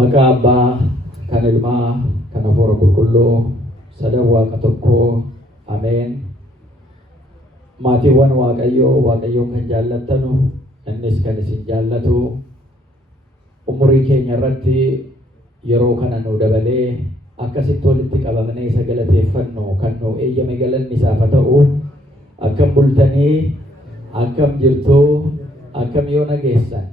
Maqaa Abbaa, kan Ilmaa, kan Hafuura Qulqulluu, sadan Waaqa tokkoo, Ameen. Maatiiwwan Waaqayyoo kan jaallattanu, innis kan isin jaallatu, umurii keenya irratti yeroo kana nu dabalee akkasitti walitti qabamnee isa galateeffannu kan nu eeyyame galanni isaaf haa ta'u. Akkam bultanii, akkam jirtuu, akkam yoo nageessan.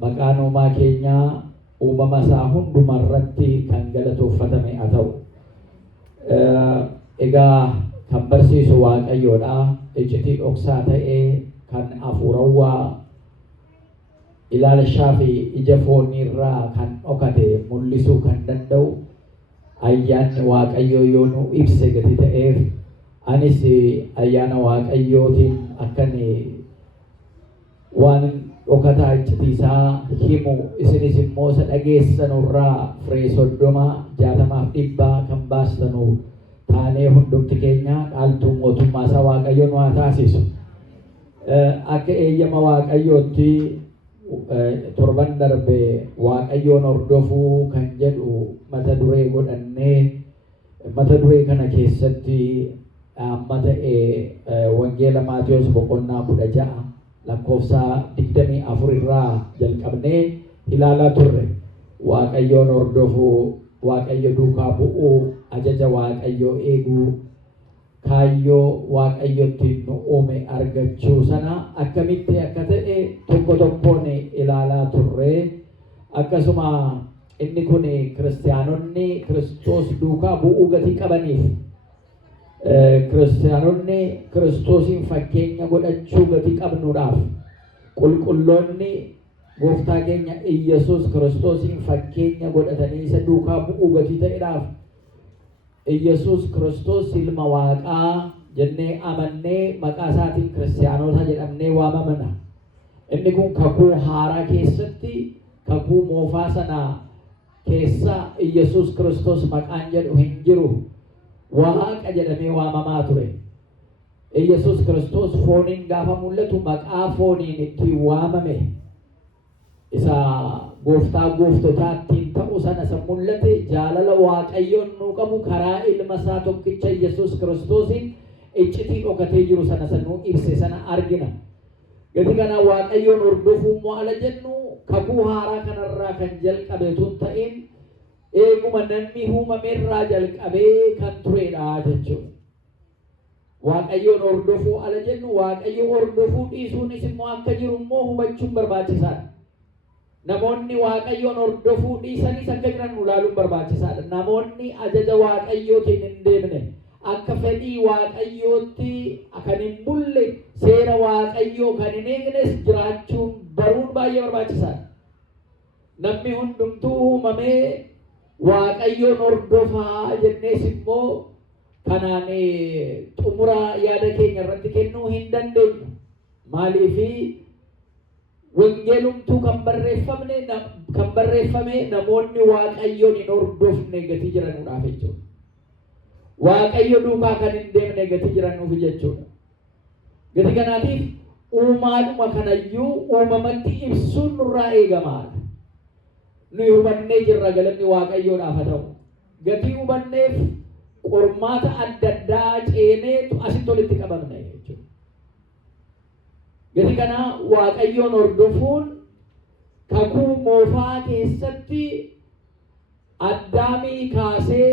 Maqaan uumaa keenyaa uumama isaa hundumarratti kan galatooffatame haa ta'u. Egaa kan barsiisu Waaqayyoodha. Iccitii dhoksaa ta'ee kan hafuurawwaa ilaalchaa fi ija fooniirraa kan dhokate mul'isuu kan danda'u ayyaanni Waaqayyoo yoo nu ibse gati ta'eef anis ayyaana Waaqayyootiin akkan waan dhokataa iccitiisaa himu, isinis immoo isa dhageessanurraa firee 30, 60, 100 kan baastanu taanee hundumti keenya dhaaltuu mootummaa isaa Waaqayyo nu haa taasisu. Akka eeyyama Waaqayyootti torban darbe Waaqayyoon hordofuu kan jedhu mata duree godhannee mata duree kana keessatti dhaammata wangeela Maatiyos boqonnaa 16 lakkoofsa 24 irraa jalqabnee ilaalaa turre. Waaqayyoon hordofuu, Waaqayyo duukaa bu'uu, ajaja Waaqayyoo eeguu, kaayyoo Waaqayyotti nu uume argachuu sana akkamitti akka ta'e tokko tokkoon ilaalaa turre. Akkasuma inni kun kiristaanonni Kiristoos duukaa bu'uu gatii qabaniif, kiristaanonni Kiristoosin fakkeenya godhachuu gatii qabnuudhaaf, qulqulloonni Gooftaa keenya Iyyasuus Kiristoosin fakkeenya godhatanii isa duukaa bu'uu gatii ta'edhaaf, Iyyasuus Kiristoos ilma Waaqaa jennee amannee maqaa isaatiin kiristaanota jedhamnee waamamna. Inni kun kakuu haaraa keessatti, kakuu moofaa sana keessa Iyyasuus Kiristoos maqaan jedhu hin jiru. Waaqa jedhamee waamamaa ture. Iyyasuus Kiristoos fooniin gaafa mul'atu maqaa fooniin ittiin waamame. Isa gooftaa gooftotaattiin ta'u sana isa mul'ate jaalala Waaqayyoon nuu qabu karaa ilma isaa tokkicha Iyyasuus Kiristoosiin iccitii dhokatee jiru sana nuu ibse sana argina. Gati kana Waaqayyoon hordofuu immoo ala jennu kakuu haaraa kanarraa kan jalqabeetu hin ta'in eeguma namni uumameerraa jalqabee kan turedha jechuudha. Waaqayyoon hordofuu ala jennu Waaqayyo hordofuu dhiisuunis immoo akka jiru immoo hubachuun barbaachisaadha. Namoonni Waaqayyoon hordofuu dhiisanis akka jiran ilaaluun barbaachisaadha. Namoonni ajaja Waaqayyootiin hin deemne, akka fedhii Waaqayyootti kan hin bulle, seera Waaqayyoo kan hin eegnes jiraachuun baruun baay'ee barbaachisaadha. Namni hundumtuu uumamee Waaqayyoon hordofaa jennees immoo kanaan xumura yaada keenya irratti kennuu hin dandeenyu. Maaliif wangeelumtuu kan barreeffame namoonni Waaqayyoon hin hordofne gatii jiranuudhaaf jechuudha. Waaqayyo duukaa kan hin deemne gatii jiranuuf jechuudha. Gatii kanaatiif uumaadhuma kanayyuu uumamatti ibsuun nurraa eegamaadha. Nuyi hubannee jirra, galanni Waaqayyoodhaaf haa ta'u. Gatii hubanneef qormaata adda addaa ceeneetu asitti walitti qabamna jechuudha. Gatii kana Waaqayyoon hordofuun kakuu moofaa keessatti Addaamii kaasee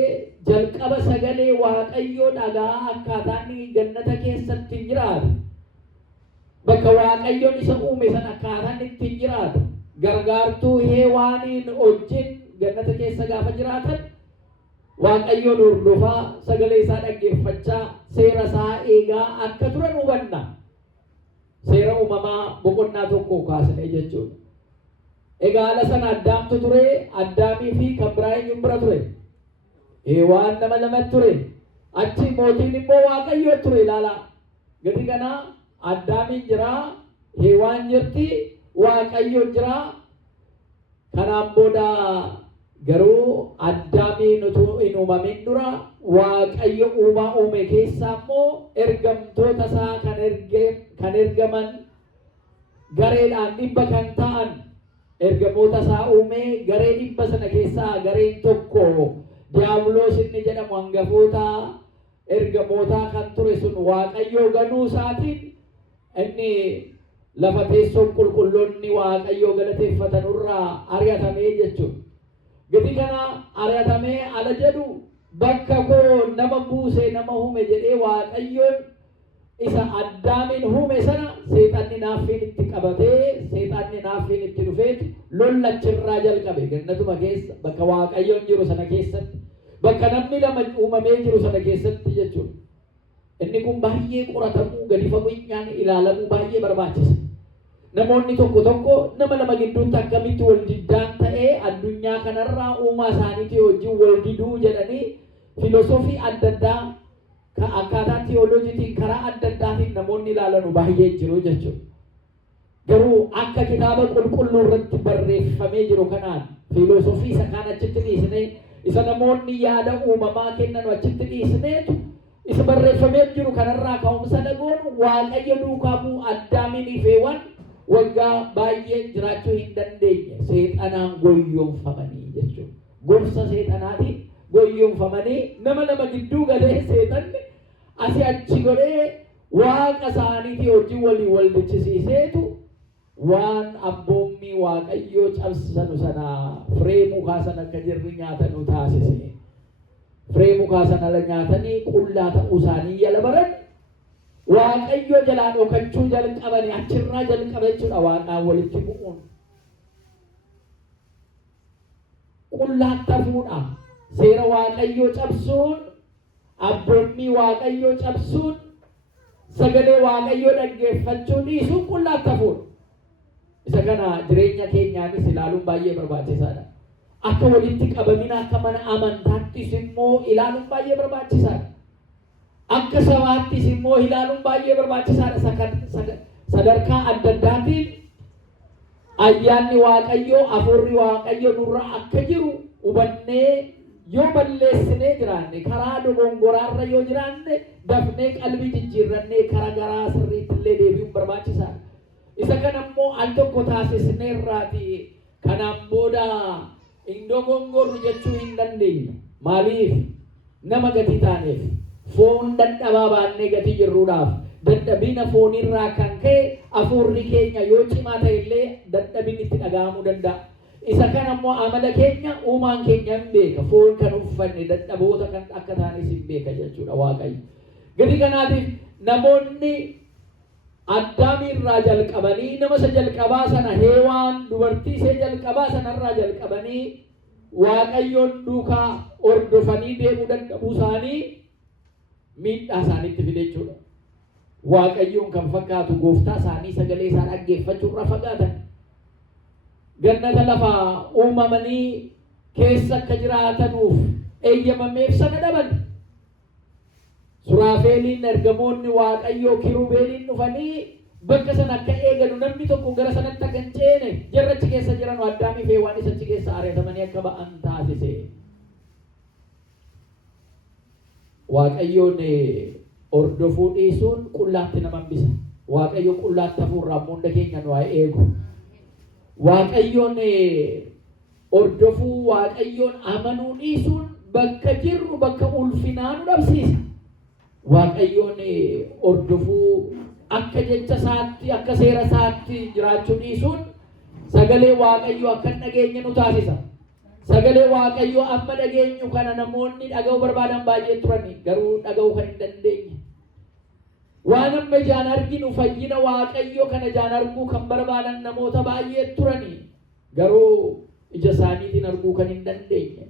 jalqaba sagalee Waaqayyoo dhagaa akkaataan gannata keessatti jiraatu, bakka Waaqayyoon isa uume sana akkaataan ittiin jiraatu, gargaartuu Heewaaniin wajjin gannata keessa gaafa jiraatan Waaqayyoon hordofaa, sagalee isaa dhaggeeffachaa, seera isaa eegaa akka turan hubanna. Seera uumamaa boqonnaa 1 kaasnee jechuudha. Egaa ala sana Addaamtu ture, Addaamii fi kan biraa eenyuun bira ture? Heewaan nama lama ture. Achi mootiin immoo Waaqayyoo ture. Ilaalaa. Gatii kana Addaamiin jira, Heewaan jirti, Waaqayyo jira. Kanaan booda garuu Addaamiin utuu hin uumamin dura Waaqayyo uume keessaa immoo ergamtoota isaa kan ergaman gareedhaan 100 kan ta'an ergamoota isaa uume garee dhibba sana keessaa gareen tokko diiyaabiloos inni jedhamu hangafoota ergamootaa kan ture sun Waaqayyoo ganuu isaatiin inni lafa teessoon qulqulloonni Waaqayyoo galateeffatanurraa ari'atamee jechuudha. Gati kana ari'atamee ala jedhu bakka koo nama buusee nama uume jedhee Waaqayyoon isa Addaamin uume sana seexanni naaffiin itti qabatee seexanni naaffiin itti dhufeetu lollachirraa jalqabe gannatuma keessa bakka Waaqayyoon jiru sana keessatti bakka namni lama uumamee jiru sana keessatti jechuudha. Inni kun baay'ee qoratamuu gadi fageenyaan ilaalamuu baay'ee barbaachisa. Namoonni tokko tokko nama lama gidduutti akkamitti wal diddaan ta'ee addunyaa kanarraa uumaa isaaniitii wajjin wal diduu jedhanii filosoofii adda addaa akkaataa tiyooloojiitiin karaa adda addaatiin namoonni ilaalanu baay'ee jiru jechuudha. Garuu akka kitaaba qulqulluu irratti barreeffamee jiru kanaan filosoofii isa kaan achitti dhiisnee isa namoonni yaada uumamaa kennan achitti dhiisneetu isa barreeffamee jiru kanarraa ka'umsa dhagoon Waaqayyo duukaa bu'u Addaamiin ifeewwan waggaa baay'ee jiraachuu hin dandeenye seexanaan goyyoomfamanii jechuudha. Gorsa seexanaatiin goyyoomfamanii nama lama gidduu galee seexanni asii achi godhee waaqa isaaniitii wajjin waliin wal dichisiiseetu waan abboommii Waaqayyoo cabsanu sana firee mukaa sana akka jirri nyaatanu taasise. Firee mukaa sana nyaatanii qullaa ta'uu isaanii yala baran Waaqayyo jalaa dhokachuu jalqabanii achirraa jalqabachuudha waaqaan walitti bu'uun. Qullaatti hafuudha. Seera Waaqayyoo cabsuun, abboommii Waaqayyoo cabsuun, sagalee Waaqayyoo dhaggeeffachuu dhiisuun qullaatti hafuudha. Isa kana jireenya keenyaanis ilaaluun baay'ee barbaachisaadha. Akka walitti qabamina akka mana amantaattis immoo ilaaluun baay'ee barbaachisaadha. Akka sabaattis immoo ilaaluun baay'ee barbaachisaadha. Sadarkaa adda addaatiin ayyaanni Waaqayyoo hafuurri Waaqayyoo nurra akka jiru hubannee yoo balleessinee jiraanne karaa dogongoraarra yoo jiraanne dafnee qalbii jijjiirrannee karaa garaa sirriitti illee deebi'uun barbaachisaadha. Isa kana immoo al tokko taasisneerraati kanaan booda hin dogongorru jechuu hin dandeenye. Maaliif? Nama gatii taaneef. Foon dadhabaa baannee gatii jirruudhaaf dadhabina foonirraa kan ka'e hafuurri keenya yoo cimaa ta'e illee dadhabinni itti dhaga'amuu danda'a. Isa kana immoo amala keenya uumaan keenya hin beeka. Foon kan uffanne dadhaboota kan akka taanes hin beeka jechuudha Waaqayyo. Gatii kanaatiif namoonni Addaamiirraa jalqabanii nama isa jalqabaa sana Heewaan dubartii ishee jalqabaa sanarraa jalqabanii Waaqayyoon duukaa hordofanii deemuu dadhabuu isaanii miidhaa isaaniitti fide jechuudha. Waaqayyoon kan fakkaatu gooftaa isaanii sagalee isaa dhaggeeffachuurra fagaatan. Gannata lafaa uumamanii keessa akka jiraatanuuf eeyyamameef sana dhaban. Suraafeeliin ergamoonni Waaqayyoo kirubeeliin dhufanii bakka sana akka eeganu namni tokko gara sanatti akka hin ceene jarrachi keessa jiran Addaamii fi Heewaan achi keessa ari'atamanii akka ba'an taasise. Waaqayyoon hordofuu dhiisuun qullaatti nama hambisa. Waaqayyo qullaatti hafuurraa hunda keenya nu haa eegu. Waaqayyoon hordofuu Waaqayyoon amanuu dhiisuun bakka jirru bakka ulfinaa nu dhabsiisa. Waaqayyoon hordofuu akka jecha isaatti akka seera isaatti jiraachuu dhiisuun sagalee Waaqayyoo akka dhageenye nu taasisa. Sagalee Waaqayyoo amma dhageenyu kana namoonni dhaga'uu barbaadan baay'ee turani garuu dhaga'uu kan hin dandeenye. Waan amma ijaan arginu fayyina Waaqayyoo kana ijaan arguu kan barbaadan namoota baay'ee turani garuu ija isaaniitiin arguu kan hin dandeenye.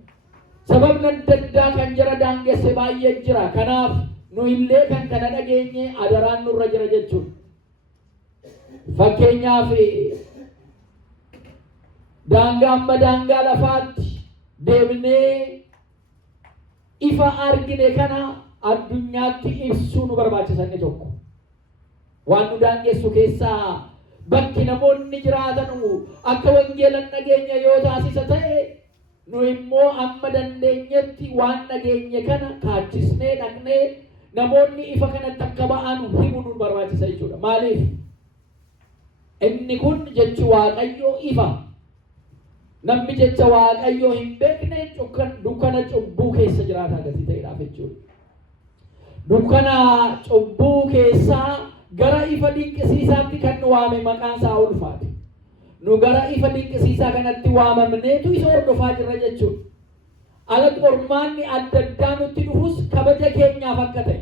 Sababni adda addaa kan jara daangesse baay'ee jira. Kanaaf nu illee kan kana dhageenye adaraan nurra jira jechuudha. Fakkeenyaaf daangaa amma daangaa lafaatti deemnee ifa argine kana addunyaatti ibsuu nu barbaachisan tokko. Waan nu daangessu keessaa bakki namoonni jiraatan akka wangeelan dhageenya yoo taasisa ta'e nu immoo amma dandeenyetti waan dhageenye kana kaachisnee dhaqnee namoonni ifa kanatti akka ba'an himuu nu barbaachisa jechuudha. Maaliif? Inni kun jechi Waaqayyoo ifa. namni jecha waaqayyoo hin beekne dukkana cubbuu keessa jiraata gatii ta'eedhaaf jechuudha. Dukkana cubbuu keessaa gara ifa dinqisiisaatti kan nu waame maqaan isaa ulfaate. Nu gara ifa dinqisiisaa kanatti waamamneetu isa hordofaa jirra jechuudha. Ala qormaanni adda addaa nutti dhufus kabaja keenyaaf akka ta'e,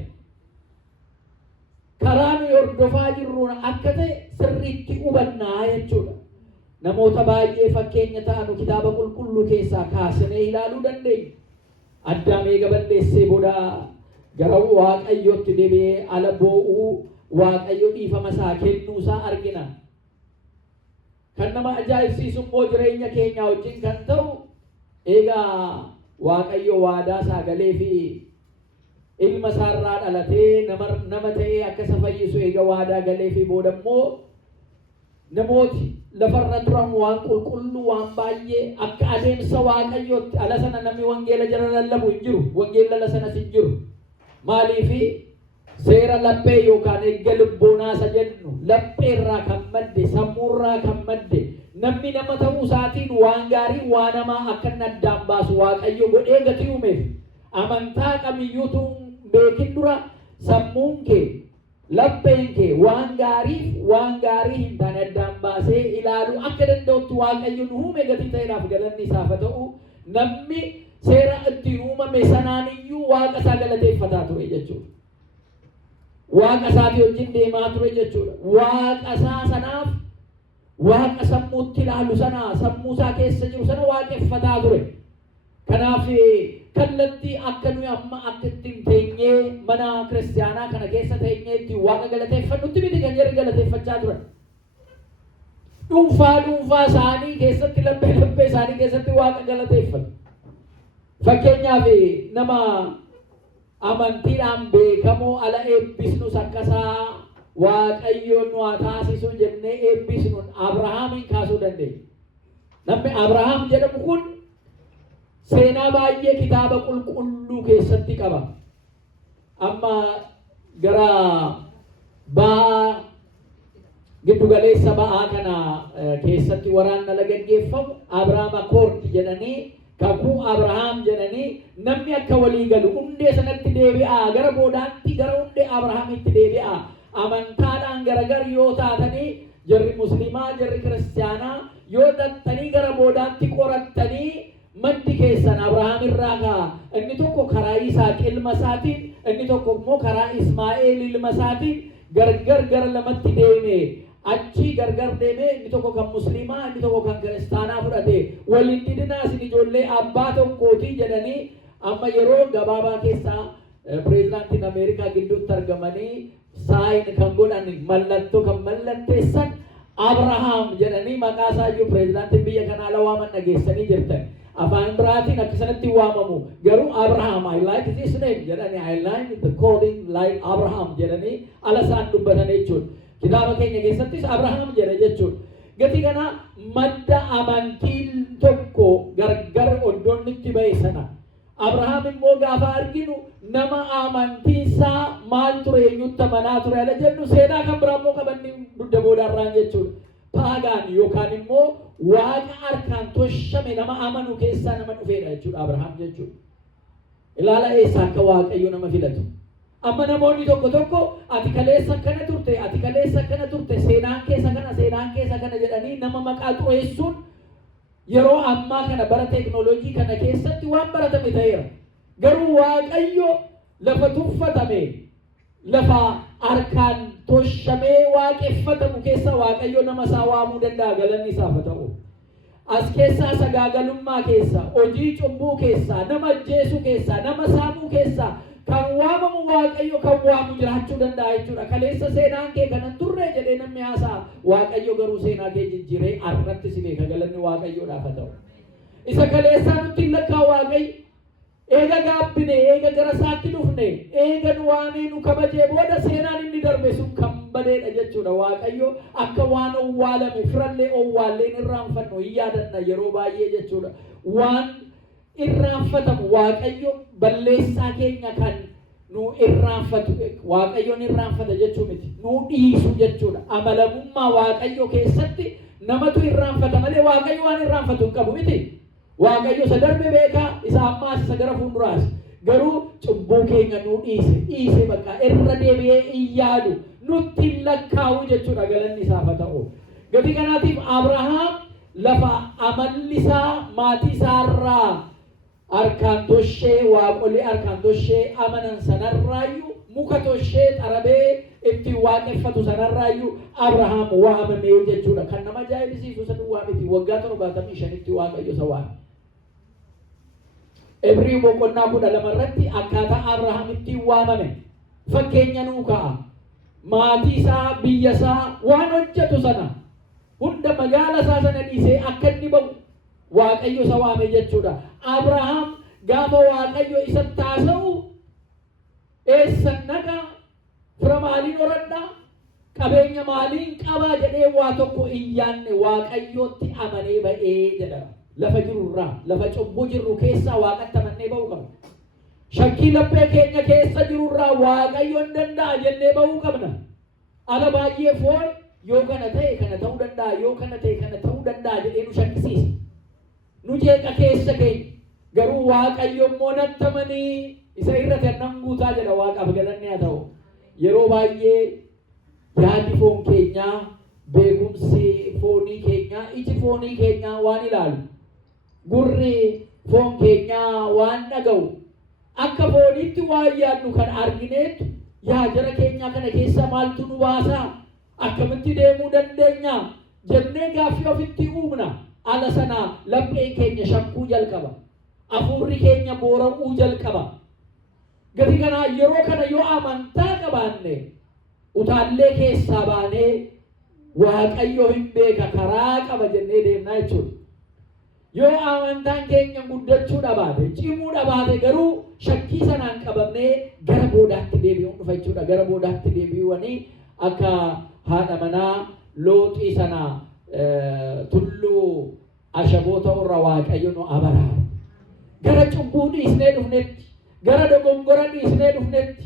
karaa nu hordofaa jirruun akka ta'e sirriitti hubannaa jechuudha. Namoota baay'ee fakkeenya ta'anu kitaaba qulqulluu keessaa kaasnee ilaaluu dandeenya. Addaam eega balleessee booda gara waaqayyootti deebi'ee ala boo'uu, waaqayyo dhiifama isaa kennuu isaa argina. Kan nama ajaa'ibsiisu immoo jireenya keenya wajjin kan ta'u eegaa waaqayyo waadaa isaa galee fi ilma isaarraa dhalatee nama ta'ee akka isa fayyisu eega waadaa galee fi booda immoo namooti lafarra turan waan qulqulluu waan baay'ee akka adeemsa waaqayyootti ala sana namni wangeela jala lallabu hin jiru, wangeela ala sanas hin jiru. Maaliifi seera laphee yookaan eegga lubboonaa isa jennu lapheerraa kan madde, sammuurraa kan madde, namni nama ta'uu isaatiin waan gaarii waan namaa akka inni addaan baasu waaqayyo godhee gatii uumeef amantaa kamiyyuutu beekin dura sammuun kee, lapheen kee waan gaarii hin taane addaan baasee ilaaluu akka danda'utti waaqayyo nu uume gatii ta'eedhaaf galanni isaaf haa ta'u. Namni seera ittiin uumame sanaan iyyuu waaqa isaa galateeffataa ture jechuudha. Waaqa isaatii wajjin deemaa ture jechuudha. Waaqa isaa sanaaf waaqa sammuutti ilaalu sana, sammuu isaa keessa jiru sana waaqeffataa ture. Kanaaf kallattii akka nuyi amma akka ittiin teenyee mana kiristaanaa kana keessa teenyee ittiin waaqa galateeffannutti miti kan jedhe galateeffachaa turan. Dhuunfaa isaanii keessatti laphee isaanii keessatti waaqa galateeffatu. Fakkeenyaaf nama amantiidhaan beekamoo ala eebbisnus akkasaa waaqayyoon nu haa taasisu jennee eebbisnuun Abrahaamin kaasuu dandeenya. Namni Abrahaam jedhamu kun seenaa baay'ee kitaaba qulqulluu keessatti qaba. Amma gara ba'aa giddugaleessa ba'aa kana keessatti waraanna la gaggeeffamu Abrahaam Accord jedhanii, kakuu Abrahaam jedhanii namni akka walii galu hundee sanatti deebi'aa, gara boodaatti gara hundee Abrahaamitti deebi'aa. Amantaadhaan garagar yoo taatanii jarri musliimaa, jarri kiristaanaa yoo dhattanii gara boodaatti qorattanii maddi keessan Abrahaam irraa ka'a. Inni tokko karaa Isaaq ilma isaatiin, inni tokko immoo karaa Ismaa'eel ilma isaatiin gargar gara lamatti deeme. Achi gargar deeme inni tokko kan musliimaa, inni tokko kan kiristaanaa fudhate. Waliin didinaa isin ijoollee abbaa tokkootii jedhanii amma yeroo gabaabaa keessaa pireezidaantiin Ameerikaa gidduutti argamanii saayin kan godhan mallattoo kan mallatteessan Abrahaam jedhanii maqaa isaa iyyuu pireezidaantiin biyya kanaa la waaman dhageessanii jirtan. Afaan biraatiin akkasatti waamamu. Garuu Abrahaam, I like this name jedhanii, I like the calling like Abraham jedhanii ala isaan dubbatan jechuudha. Kitaaba keenya keessattis Abrahaam jedha jechuudha. Gatii kana madda amantiin tokko gargar oddoonni itti ba'e sana. Abrahaam immoo gaafa arginu nama amantiisaa maal ture eenyutti amanaa ture ala jennu seenaa kan biraa immoo qabanni dugda boodaarraan jechuudha. Paagaan yookaan immoo waaqa harkaan toshame nama amanu keessaa nama dhufeedha jechuudha Abrahaam jechuudha. Ilaala eessaa akka waaqayyo nama filatu. Amma namoonni tokko ati kaleessa akkana turte, ati kaleessa akkana turte, seenaan keessa kana jedhanii nama maqaa xureessuun yeroo ammaa kana bara teeknooloojii kana keessatti waan baratame ta'eera. Garuu waaqayyo lafa tuffatame, lafa harkaan toshamee waaqeffatamu keessa waaqayyo nama isaa waamuu danda'a, galanni isaaf haa ta'u. As keessaa sagaagalummaa keessa, hojii cubbuu keessa, nama ajjeesuu keessa, nama saamuu keessa kan waamamu waaqayyo kan waamu jiraachuu danda'a jechuudha. Kaleessa seenaan kee kanan turre jedhee namni haasa'a. Waaqayyo garuu seenaa kee jijjiiree har'atti si beeka, galanni waaqayyoodhaaf haa ta'u. Isa kaleessaa nutti hin lakkaa waaqayyo. Eega gaabbine, eega gara isaatti dhufne, eega nu waamee nu kabajee booda seenaan inni darbe sun kan badeedha jechuudha. Waaqayyo akka waan owwaalame firallee owwaallee hin irraanfannu hin yaadanna yeroo baay'ee jechuudha. Waan irraanfatamu waaqayyo balleessaa keenya kan nu irraanfatu, waaqayyoon irraanfata jechuu miti, nu dhiisu jechuudha. Amalamummaa waaqayyo keessatti namatu irraanfata malee Waaqayyo waan irraanfatu hin qabu miti. Waaqayyo isa darbe beeka, isa ammaas isa gara fuulduraas. Garuu cubbuu keenya nuu dhiise bakka irra deebi'ee iyyaadu nutti lakkaa'u jechuudha. Galanni isaaf haa ta'u. Gatii kanaatiif Abrahaam lafa amalli isaa maatii isaarraa harkaan toshee waaqolii harkaan toshee amanan sanarraayyuu muka toshee xarabee itti waaqeffatu sanarraayyuu Abrahaam waamamee jechuudha. Kan nama ajaa'ibsiisu isa duwwaa miti. Waggaa 75 Waaqayyo isa waame. Ibrii boqonnaa 12 irratti akkaataa Abrahaam ittiin waamame fakkeenya nuu ka'a. Maatii isaa, biyya isaa, waan hojjetu sana hunda magaala isaa sana dhiisee akka inni ba'u Waaqayyo isa waame jechuudha. Abrahaam gaafa Waaqayyo isa taasa'u eessa naqa, fira maaliin horadha, qabeenya maaliin qabaa jedhee waa tokko hin yaanne Waaqayyootti amanee ba'ee jedha. Lafa jirurraa, lafa cubbuu jirru keessaa Waaqatti amannee ba'uu qabna. Shakkii laphee keenya keessa jirurraa Waaqayyo hin danda'a jennee ba'uu qabna. Ala baay'ee foon yoo kana ta'e kana ta'uu danda'a, yoo kana ta'e kana ta'uu danda'a jedhee nu shakkisiisa. Nu jeeqa keessa keenya. Garuu Waaqayyo immoo natti amanii isa irratti annan guutaa jedha. Waaqaaf galanni haa ta'u. Yeroo baay'ee yaadni foon keenyaa, beekumsi foonii keenyaa, iji foonii keenyaa waan ilaalu, gurri foon keenyaa waan dhaga'u, akka fooniitti waan yaadnu kan argineetu yaa jara keenyaa kana keessa maaltu nu baasaa, akkamitti deemuu dandeenya jennee gaaffii ofitti uumna. Ala sanaa lapheen keenya shakkuu jalqaba, hafuurri keenya boora'uu jalqaba. Gatii kanaa yeroo kana yoo amantaa qabaanne utaallee keessaa baanee Waaqayyo hin beeka karaa qaba jennee deemnaa jechuudha. Yoo amantaan keenya guddachuu dhabaate, cimuu dhabaate garuu shakkii sanaan qabamnee gara boodaatti deebi'uun dhufa jechuudha. Gara boodaatti deebi'uwanii akka haadha manaa Looxii sana tulluu ashaboota irra Waaqayyo nu abaraara. Gara cubbuu dhiisnee dhufnetti, gara dogongora dhiisnee dhufnetti,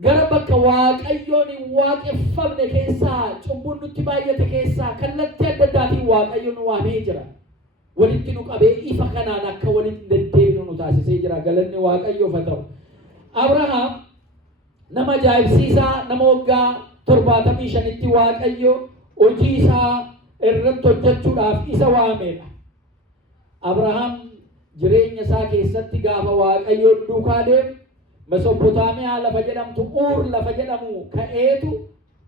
gara bakka Waaqayyoon hin waaqeffamne keessaa, cubbuun nutti baay'ate keessaa kallattii adda addaatiin Waaqayyo nu waamee jira. Walitti nu qabee ifa kanaan akka walitti deddeebinu nu taasisee jira. Galanni Waaqayyoof haa ta'u. Abrahaam nama ajaa'ibsiisaa, nama waggaa 75tti Waaqayyo hojii isaa irratti hojjechuudhaaf isa waamedha. Abrahaam jireenya isaa keessatti gaafa Waaqayyo duukaa deemu Mesopotaamiyaa lafa jedhamtu Uur lafa jedhamu ka'eetu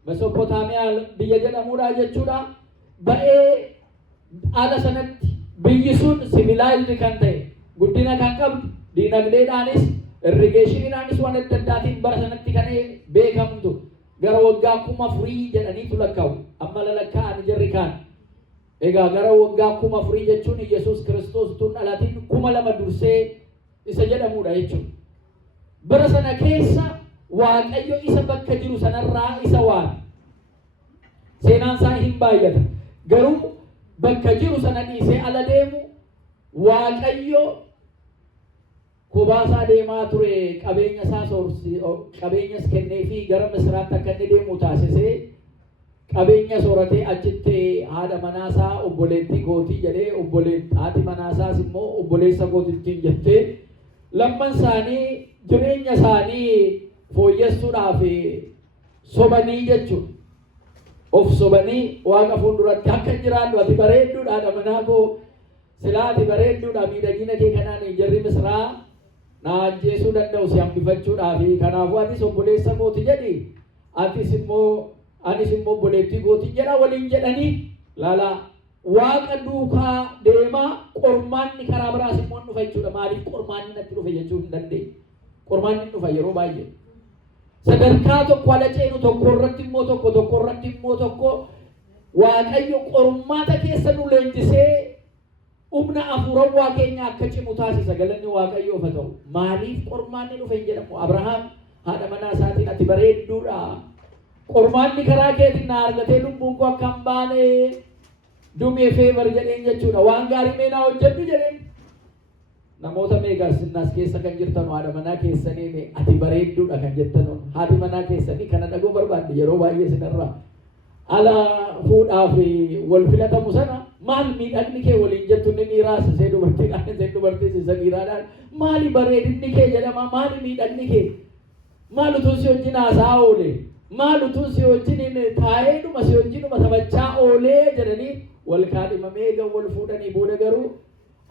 Mesopotaamiyaa biyya jedhamudha jechuudha. Ba'ee ala sanatti biyyi sun sivilaayizdi kan ta'e, guddina kan qabdu, diinagdeedhaanis irrigeeshiniidhaanis waan adda addaatiin bara sanatti kan beekamtu gara waggaa 4,000 jedhaniitu lakkaa'u. Amma lalakkaa'an jarri kaan. Egaa gara waggaa 4,000 jechuun Yesuus Kiristoos tun dhalatiin 2,000 dursee isa jedhamudha jechuudha. Bara sana keessa Waaqayyo isa bakka jiru sanarraa isa waame. Seenaan isaa hin baay'ata. Garuu bakka jiru sana dhiisee ala deemu Waaqayyo kubaasaa deemaa ture, qabeenya isaa qabeenyas kenneefii gara Misraatti akka inni deemu taasisee qabeenya sooratee achitti haadha manaasaa obboleettii kootii jedhee haati manaasaas immoo obboleessa kootittiin jettee lamman isaanii jireenya isaanii fooyyessuudhaaf sobanii jechuudha. Of sobanii Waaqa fuulduratti akka jiraannu ati bareedduudha haadha manaa koo, silaa ati bareedduudha miidhagina kee kanaan jarri Misraa na ajjeesuu danda'u si hambifachuudhaaf, kanaafuu atis obboleessa kooti jedhi, anis immoo obboleettii kooti jedha waliin jedhanii laala Waaqa duukaa deemaa. Qormaanni karaa biraas immoo dhufa jechuudha. Maaliif qormaanni natti dhufe jechuu hin dandeenye. Qormaanni dhufa yeroo baay'ee sadarkaa tokko ala ceenu tokko irratti immoo tokko Waaqayyo qormaata keessa nu leenjisee humna hafuurawaa keenya akka cimu taasisa. Galanni Waaqayyoof haa ta'u. Maaliif qormaanni dhufe hin jedhamu. Abrahaam haadha manaa isaatiin ati bareedduudha, qormaanni karaa keetiin na argatee lubbuun koo akka hin baane dumee feebar jedheen jechuudha. Waan gaarii mee naa hojjedhu jedheen. Namoota meeqas sinnaas keessa kan jirtan haadha manaa keessanii ati bareedduudha kan jettan haati manaa keessanii kana dhaguu barbaadde yeroo baay'ee sinarraa ala fuudhaaf wal filatamu sana maal miidhagni kee waliin jettu inni dhiiraas ishee dubartiidhaan ishee dubartiis isa dhiiraadhaan maali bareedinni kee jedhama maali miidhagni kee maal utuu si wajjin haasaa oole maal utuu si wajjin taa'eedhuma si wajjinuma taphachaa oolee jedhanii wal kaadhimamee eega wal fuudhanii booda garuu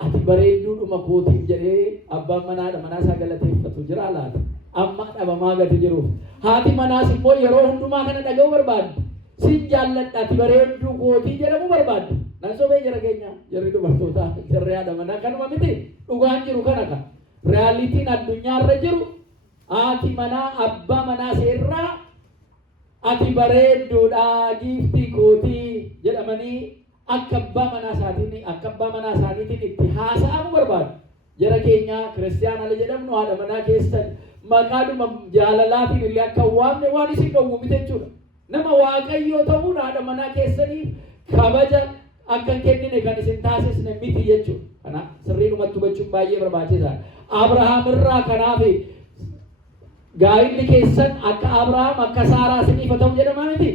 ati bareedduudhuma kootiif jedhee abbaan manaadha manaasaa galateeffatu jira laata amma dhabamaa gati jiruuf haati manaas immoo yeroo hundumaa kana dhaga'u barbaaddu sin jaalladha ati bareedduu kootii jedhamu barbaaddu nan sobee jara keenya jarri dubartootaa jarri haadha manaa kanuma miti dhugaan jiru kana ka reyaalitiin addunyaarra jiru haati manaa abbaa manaa seerraa ati bareedduudha giiftii kootii jedhamanii akka abbaa manaa isaaniitiin itti haasa'amu barbaadu. Jara keenya kiristaanaa jedhamnu haadha manaa keessan maqaadhuma jaalalaatiin illee akka waamne waan isin dhowwu miti jechuudha. Nama waaqayyoo ta'uun haadha manaa keessaniif kabaja akka kennine kan isin taasisne miti jechuudha. Kana sirriidhumatti hubachuun baay'ee barbaachisaadha. Abrahaam irraa kanaaf gaa'illi keessan akka Abrahaam akka Saaraa isiniif ta'u jedhama miti.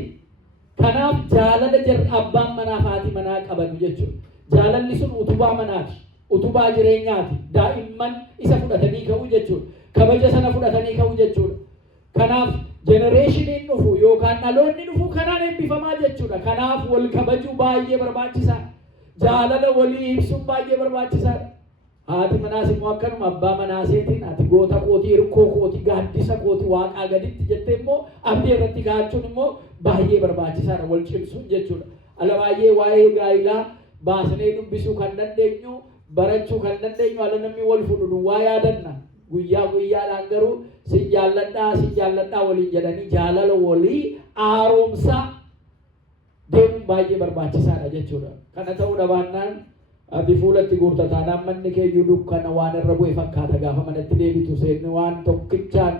Kanaaf jaalala jarri abbaan manaa haati manaa qaban jechuudha. Jaalalli sun utubaa manaati, utubaa jireenyaati. Daa'imman isa fudhatanii ka'u jechuudha. Kabaja sana fudhatanii ka'u jechuudha. Kanaaf jenereeshiniin dhufu yookaan dhaloonni dhufu kanaan eebbifamaa jechuudha. Kanaaf wal kabajuu baay'ee barbaachisaa. Jaalala walii ibsuun baay'ee barbaachisaadha. Haati manaas immoo akkanuma abbaa manaaseetiin ati goota kootii, hirkoo kootii, gaaddisa kootii waaqaa gaditti jettee immoo abdii irratti kaa'achuun immoo baay'ee barbaachisaadha wal cimsuun jechuudha. Ala baay'ee waa'ee gaa'ilaa baasnee dubbisuu kan dandeenyu, barachuu kan dandeenyu ala namni wal fuudhu waa yaadanna. Guyyaa guyyaadhaan garuu sin jaalladhaa waliin jedhanii jaalala walii haaromsaa deemuun baay'ee barbaachisaadha jechuudha. Kana ta'uu dhabaannaan ati fuulatti guurtataan manni keeyyuu dukkana waan irra bu'e fakkaata gaafa manatti deebitu seenni waan tokkichaan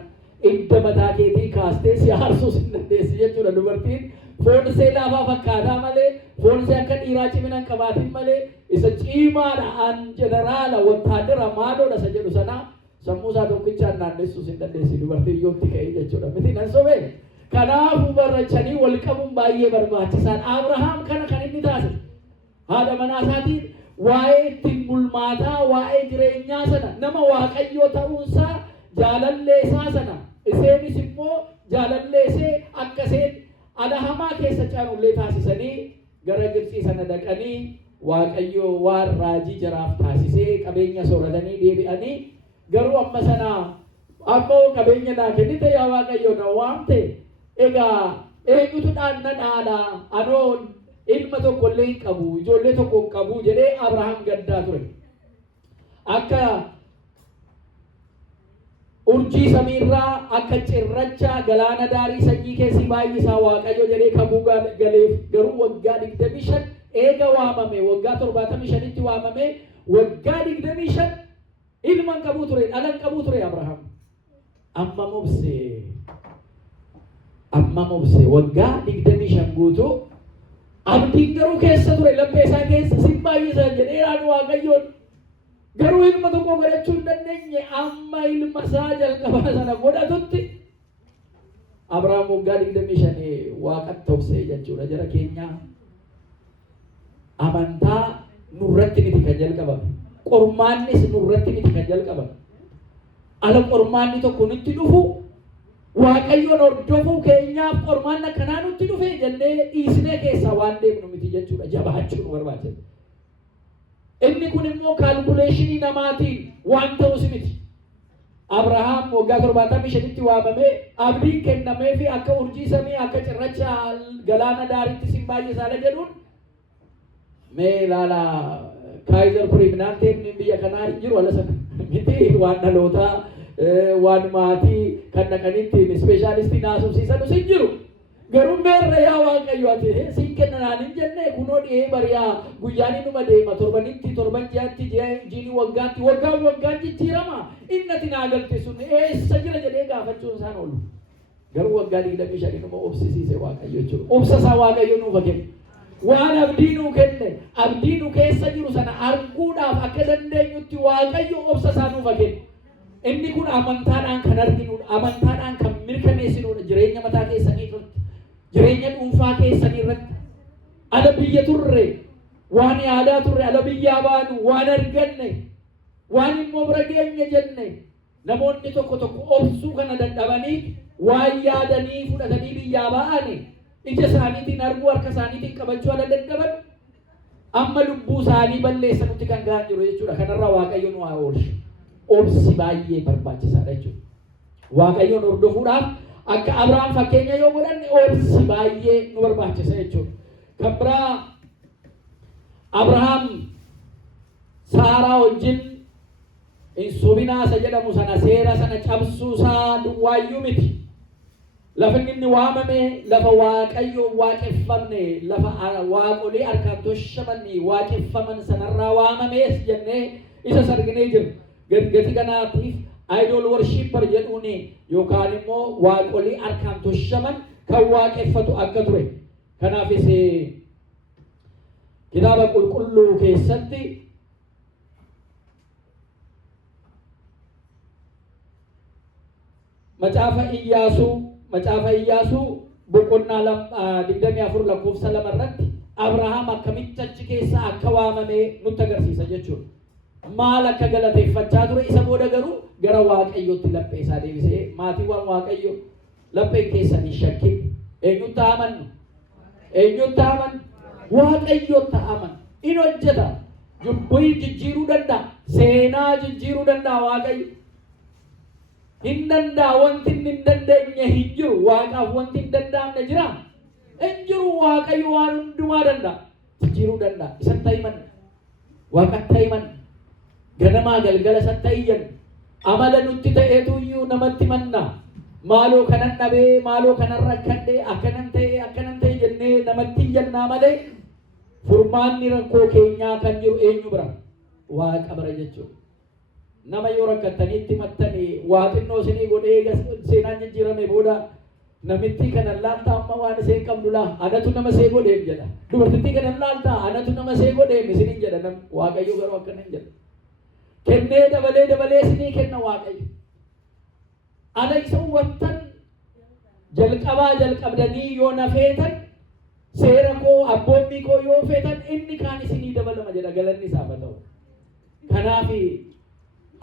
idda mataa keetii kaastee si aarsuus hin dandeessi jechuudha. Dubartiin foon ishee laafaa fakkaataa malee foon ishee akka dhiiraa cimina hin qabaatin malee isa cimaadha an jeneraala wattaadara maadoodha isa jedhu sanaa sammuu isaa tokkichaan naannessuus hin dandeessi dubartiin yootti ka'ee jechuudha. Miti nan sobee kanaafuu barachanii wal qabuun baay'ee barbaachisaan. Abrahaam kana kan inni taasise haadha manaa isaatiin waa'ee ittiin bulmaataa waa'ee jireenyaa sana nama waaqayyoo ta'uunsaa jaalalleesaa sana isheenis immoo jaalalleesee akka isheen ala hamaa keessa caanullee taasisanii gara Gibxii sana dhaqanii waaqayyoo waan raajii jaraaf taasisee qabeenya sooratanii deebi'anii garuu amma sana ammoo qabeenya naa kennite yaa waaqayyoo na waamte egaa eenyutu dhaanna dhaala anoon ilma tokko illee hin qabu ijoollee tokko hin qabu jedhee Abrahaam gaddaa ture. Akka urjii samiirraa akka cirracha galaana daarii sanyii keessi baay'isaa waaqayyo jedhee kabuu galeef garuu waggaa 25 eega waamame waggaa 75tti waamame waggaa 25 ilma hin qabu ture dhala hin qabu ture Abrahaam. Amma mobse waggaa 25 guutuu abdiin garuu keessa ture laphee isaa keessa sin baay'isaa jedheeraan waaqayyoon garuu ilma tokko godhachuu hin dandeenye amma ilma isaa jalqabaa sana godhatutti Abrahaam waggaa 25 waaqatti obsee jechuudha. Jara keenya amantaa nurratti miti kan jalqabame qormaannis nurratti miti kan jalqabame ala qormaanni tokko nutti dhufu waaqayyoon hordofuu keenyaaf qormaan akkanaa nutti dhufe jennee dhiisnee keessaa waan deemnu miti jechuudha. Jabaachuu nu barbaachisa. Inni kun immoo kaalkuleeshinii namaatiin waan ta'us miti. Abrahaam waggaa 75tti waamamee abdiin kennamee fi akka urjii samii akka cirracha galaana daariitti sin baay'isaa jedhuun mee ilaala kaayizer piriminaanteen biyya kanaa jiru ala sana miti waan dhalootaa waan maatii kan dhaqanitti ispeeshaalistii naasumsiisan sin jiru. Garuu meerra yaa waaqayyo ati sin kennanaan hin jenne kunoo dhiyee bariyaa guyyaanii numa deema torban ji'aatti jiini waggaan jijjiirama innati naa galte sun eessa jira jedhee gaafachuun isaan oolu. Garuu waggaa 25 numa obsisiise waaqayyo jechuudha. Obsa isaa waaqayyo nuuf kenne. Waan abdii nuu kenne abdii nu keessa jiru sana arguudhaaf akka dandeenyutti waaqayyo obsa isaa nuuf kenne. Inni kun amantaadhaan kan arginudha, amantaadhaan kan mirkaneessinudha jireenya mataa keessanii irratti. jireenya dhuunfaa keessanii irratti ala biyya turre waan yaadaa turre ala biyyaa baanu waan arganne waan immoo bira geenye jenne namoonni tokko obsuu kana dadhabanii waan yaadanii fudhatanii biyyaa ba'ani ija isaaniitiin arguu harka isaaniitiin qabachuu ala dadhaban amma lubbuu isaanii balleessanutti kan ga'an jiru jechuudha. Kanarraa Waaqayyo nu haa oolchu. Obsi baay'ee barbaachisaadha jechuudha. Waaqayyoon hordofuudhaaf akka Abrahaam fakkeenya yoo godhanne obsi baay'ee nu barbaachisa jechuudha. Kan biraa Abrahaam Saaraa wajjin hin sobinaa isa jedhamu sana seera sana cabsuu isaa duwwaayyuu miti. Lafa inni waamame lafa Waaqayyo waaqeffamne lafa waaqolii harkaan toshamanni waaqeffaman sanarraa waamamees jennee isa arginee jirra. Gati kanaatiif idol worshipper jedhuuni yookaan immoo waaqolii harkaan toshaman kan waaqeffatu akka ture. Kanaafis kitaaba qulqulluu keessatti macaafa Iyyaasuu boqonnaa 24 lakkoofsa 2 irratti Abrahaam akkamitti achi keessa akka waamame nutti agarsiisa jechuudha. Maal akka galateeffachaa ture isa booda garuu gara Waaqayyootti laphee isaa deebisee maatiiwwan Waaqayyo lapheen keessanii shakkin eenyutti amannu? Eenyutti amannu? Waaqayyootti amannu. In hojjeta. Jubbii jijjiiruu danda'a. Seenaa jijjiiruu danda'a Waaqayyo. Hin danda'a wanti hin dandeenye hin jiru. Waaqaaf wanti hin danda'amne jira. Hin jiru Waaqayyo waan hundumaa danda'a. Jijjiiruu danda'a. Isatti himanna. Waaqatti himanna. Ganamaa galgala isatti iyyan. Amala nutti ta'eetu iyyuu namatti manna. Maaloo kanan dhabee maaloo kanan rakkadhee akkanan ta'e jennee namatti iyyannaa malee furmaanni rakkoo keenyaa kan jiru eenyu bira? Waaqa bira jechuudha. Nama yoo rakkattaniitti mattanii waa xinnoo isinii godhee seenaan jijjiirame booda namitti kanan laaltaa amma waan iseen qabdu laa anatu nama see godheem jedha. Dubartittii kanan laaltaa anatu nama see godheem isiniin jedha nam Waaqayyo garuu akkana hin jedha. Kennee dabalee isinii kenna Waaqayyo. Ana isa hubattan jalqabdanii yoo na feetan seera koo abboommii koo yoo feetan inni kaan isinii dabalama jedha galanni isaaf haa ta'u. Kanaaf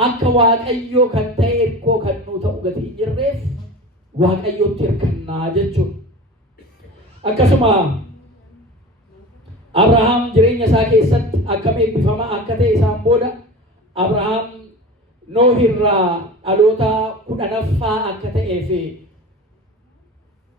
akka Waaqayyo kan ta'e erkoo kan nuu ta'u gatii jirreef Waaqayyootti hirkannaa jechuudha. Akkasuma Abrahaam jireenya isaa keessatti akkam eebbifamaa akka ta'e isaan booda Abrahaam Nohirraa dhaloota 10ffaa akka ta'eef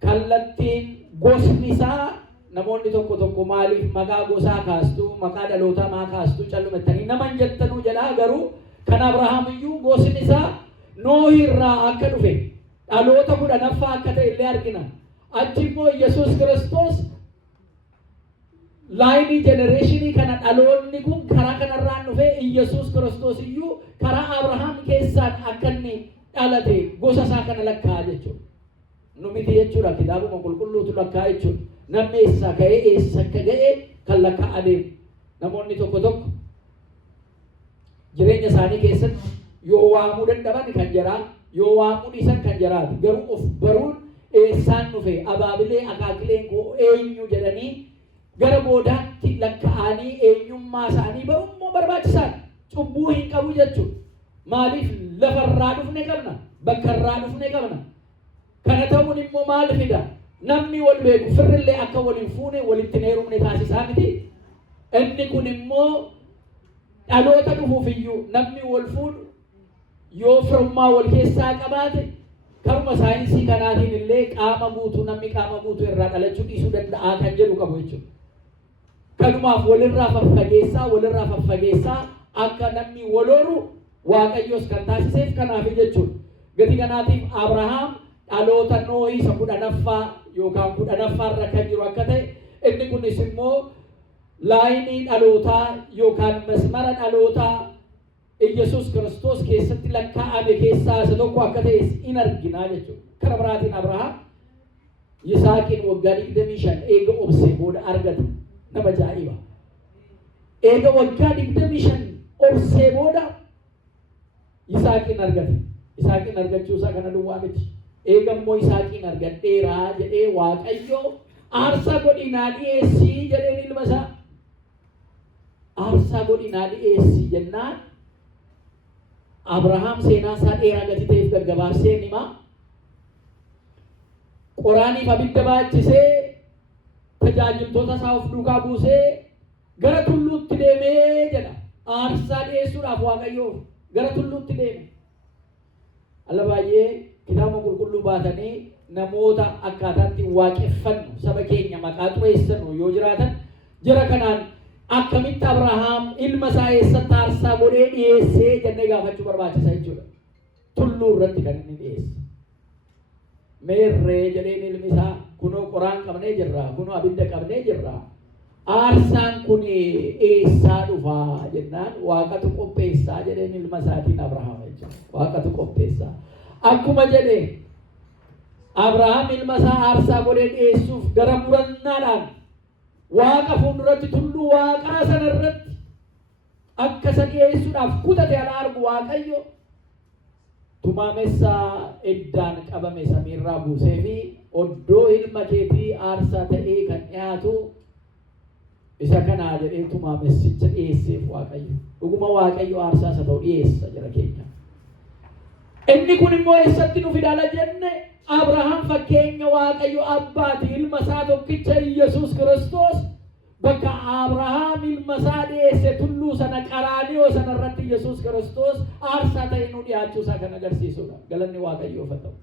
kallattiin gosni isaa namoonni tokko maaliif maqaa gosaa kaastu maqaa dhalootaa maa kaastu callumattanii nama hin jettanuu jedhaa garuu kan Abrahaam iyyuu gosni isaa Nohirraa akka dhufe dhaloota 10ffaa akka ta'e illee argina. Achi immoo Yesuus Kiristoos laayinii jenereeshinii kana dhaloonni kun karaa kanarraan dhufee Yesuus Kiristoos iyyuu karaa Abrahaam keessaan akka inni dhalate gosa isaa kana lakkaa jechuudha. Nu miti jechuudha kitaabuma qulqulluutu lakkaa jechuudha. Namni eessaa ka'ee eessa akka ga'e kan lakkaa adeemu. Namoonni tokko jireenya isaanii keessatti yoo waamuu dadhaban kan jiraa yoo waamuu dhiisan kan jiraatu garuu of baruun eessaan dhufe abaabilee akaakileen koo eenyu jedhanii gara boodaatti lakkaa'anii eenyummaa isaanii barummoo barbaachisaadha. Cubbuu hin qabu jechuudha. Maaliif lafarraa dhufne qabna? Bakkarraa dhufne qabna. Kana ta'uun immoo maal fida? Namni wal beeku firrillee akka waliin fuune walitti heerumne taasisaa miti. Inni kun immoo dhaloota dhufuuf iyyuu namni wal fuudhu yoo firummaa wal keessaa qabaate karuma saayinsii kanaatiin illee qaama guutuu namni qaama guutuu irraa dhalachuu dhiisuu danda'a kan jedhu qabu jechuudha. Kanumaaf walirraa faffageessaa akka namni walooru Waaqayyoos kan taasiseef kanaaf jechuudha. Gati kanaatiif Abrahaam dhaloota Nohii isa 10ffaa yookaan 10ffaarra kan jiru akka ta'e inni kunis immoo laayinii dhalootaa yookaan masmara dhalootaa Yesuus Kiristoos keessatti lakkaa'ame keessaa isa tokko akka ta'e in arginaa jechuudha. Kana biraatiin Abrahaam Yisaaqiin waggaa 25 eega obsee booda argata. Nama ajaa'iba. Eega waggaa 25 obsee booda Yisaaqiin argate. Yisaaqiin argachuu isaa kana duwwaa miti. eegammoo Isaaqiin argadheeraa jedhee Waaqayyo aarsaa godhinaa dhiyeessii jedheen ilma isaa. Aarsaa godhinaa dhiyeessii jennaan Abrahaam seenaa isaa dheeraa gadi ta'eef gaggabaabsee hima. Qoraaniif abidda baachisee tajaajiltoota isaa of duukaa buusee gara tulluutti deemee jedha. Aarsaa dhiyeessuudhaaf Waaqayyoof gara tulluutti deeme. Alla baay'ee kitaaba qulqulluu baatanii namoota akkaataatti waaqeffannu saba keenya maqaa xureessannu yoo jiraatan jara kanaan akkamitti Abrahaam ilma isaa eessatti aarsaa godhee dhiyeessee jennee gaafachuu barbaachisa jechuudha. Tulluu irratti kan inni dhiyeesse. Meerree jedheen ilmi isaa kunoo qoraan qabnee jirra, kunoo abidda qabnee jirra. Aarsaan kun eessaa dhufaa jennaan Waaqatu qopheessaa jedheen ilma isaatiin Abrahaam jechuudha. Waaqatu qopheessaa. Akkuma jedhe Abrahaam ilma isaa aarsaa godhee dhiyeessuuf gara murannaadhaan Waaqa fuulduratti tulluu Waaqaa sana irratti akka isa dhiyeessuudhaaf kutate ala argu Waaqayyo tumaamessaa eddaan qabame samiirraa buusee fi oddoo ilma keetii aarsaa ta'ee kan dhiyaatu isa kanaa jedhee tumaamessicha dhiyeesseef Waaqayyo. Dhuguma Waaqayyo aarsaa isa ta'u dhiyeessa jara keenya. Inni kun immoo eessatti nu fidala jenne Abrahaam fakkeenya Waaqayyo abbaati ilma isaa tokkicha Yesuus Kiristoos bakka Abrahaam ilma isaa dhiyeesse tulluu sana Qaraaniyoo sana irratti Yesuus Kiristoos aarsaa ta'ee nu dhiyaachuu isaa kan agarsiisudha. Galanni Waaqayyoof haa ta'u.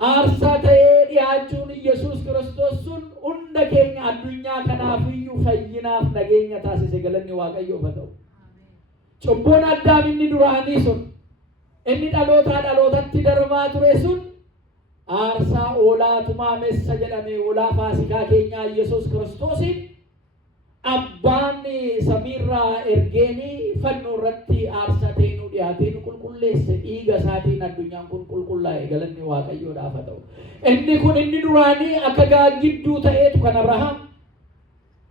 Aarsaa ta'ee dhiyaachuun Yesuus Kiristoos sun hunda keenya addunyaa kanaaf iyyuu fayyinaaf nageenya taasise. Galanni Waaqayyoof haa ta'u. Cubbuun Addaam inni duraanii sun inni dhalootaa dhalootatti darbaa ture sun aarsaa oolaa tumaamessa jedhame oolaa faasikaa keenyaa Yesuus Kiristoosiin abbaan samiirraa ergeeni fannoo irratti aarsaa ta'ee nu dhiyaatee nu qulqulleesse dhiiga isaatiin addunyaan kun qulqullaa'e. Galanni Waaqayyoodhaaf haa ta'u. Inni kun inni duraanii akka gaaggidduu ta'eetu kan Abrahaam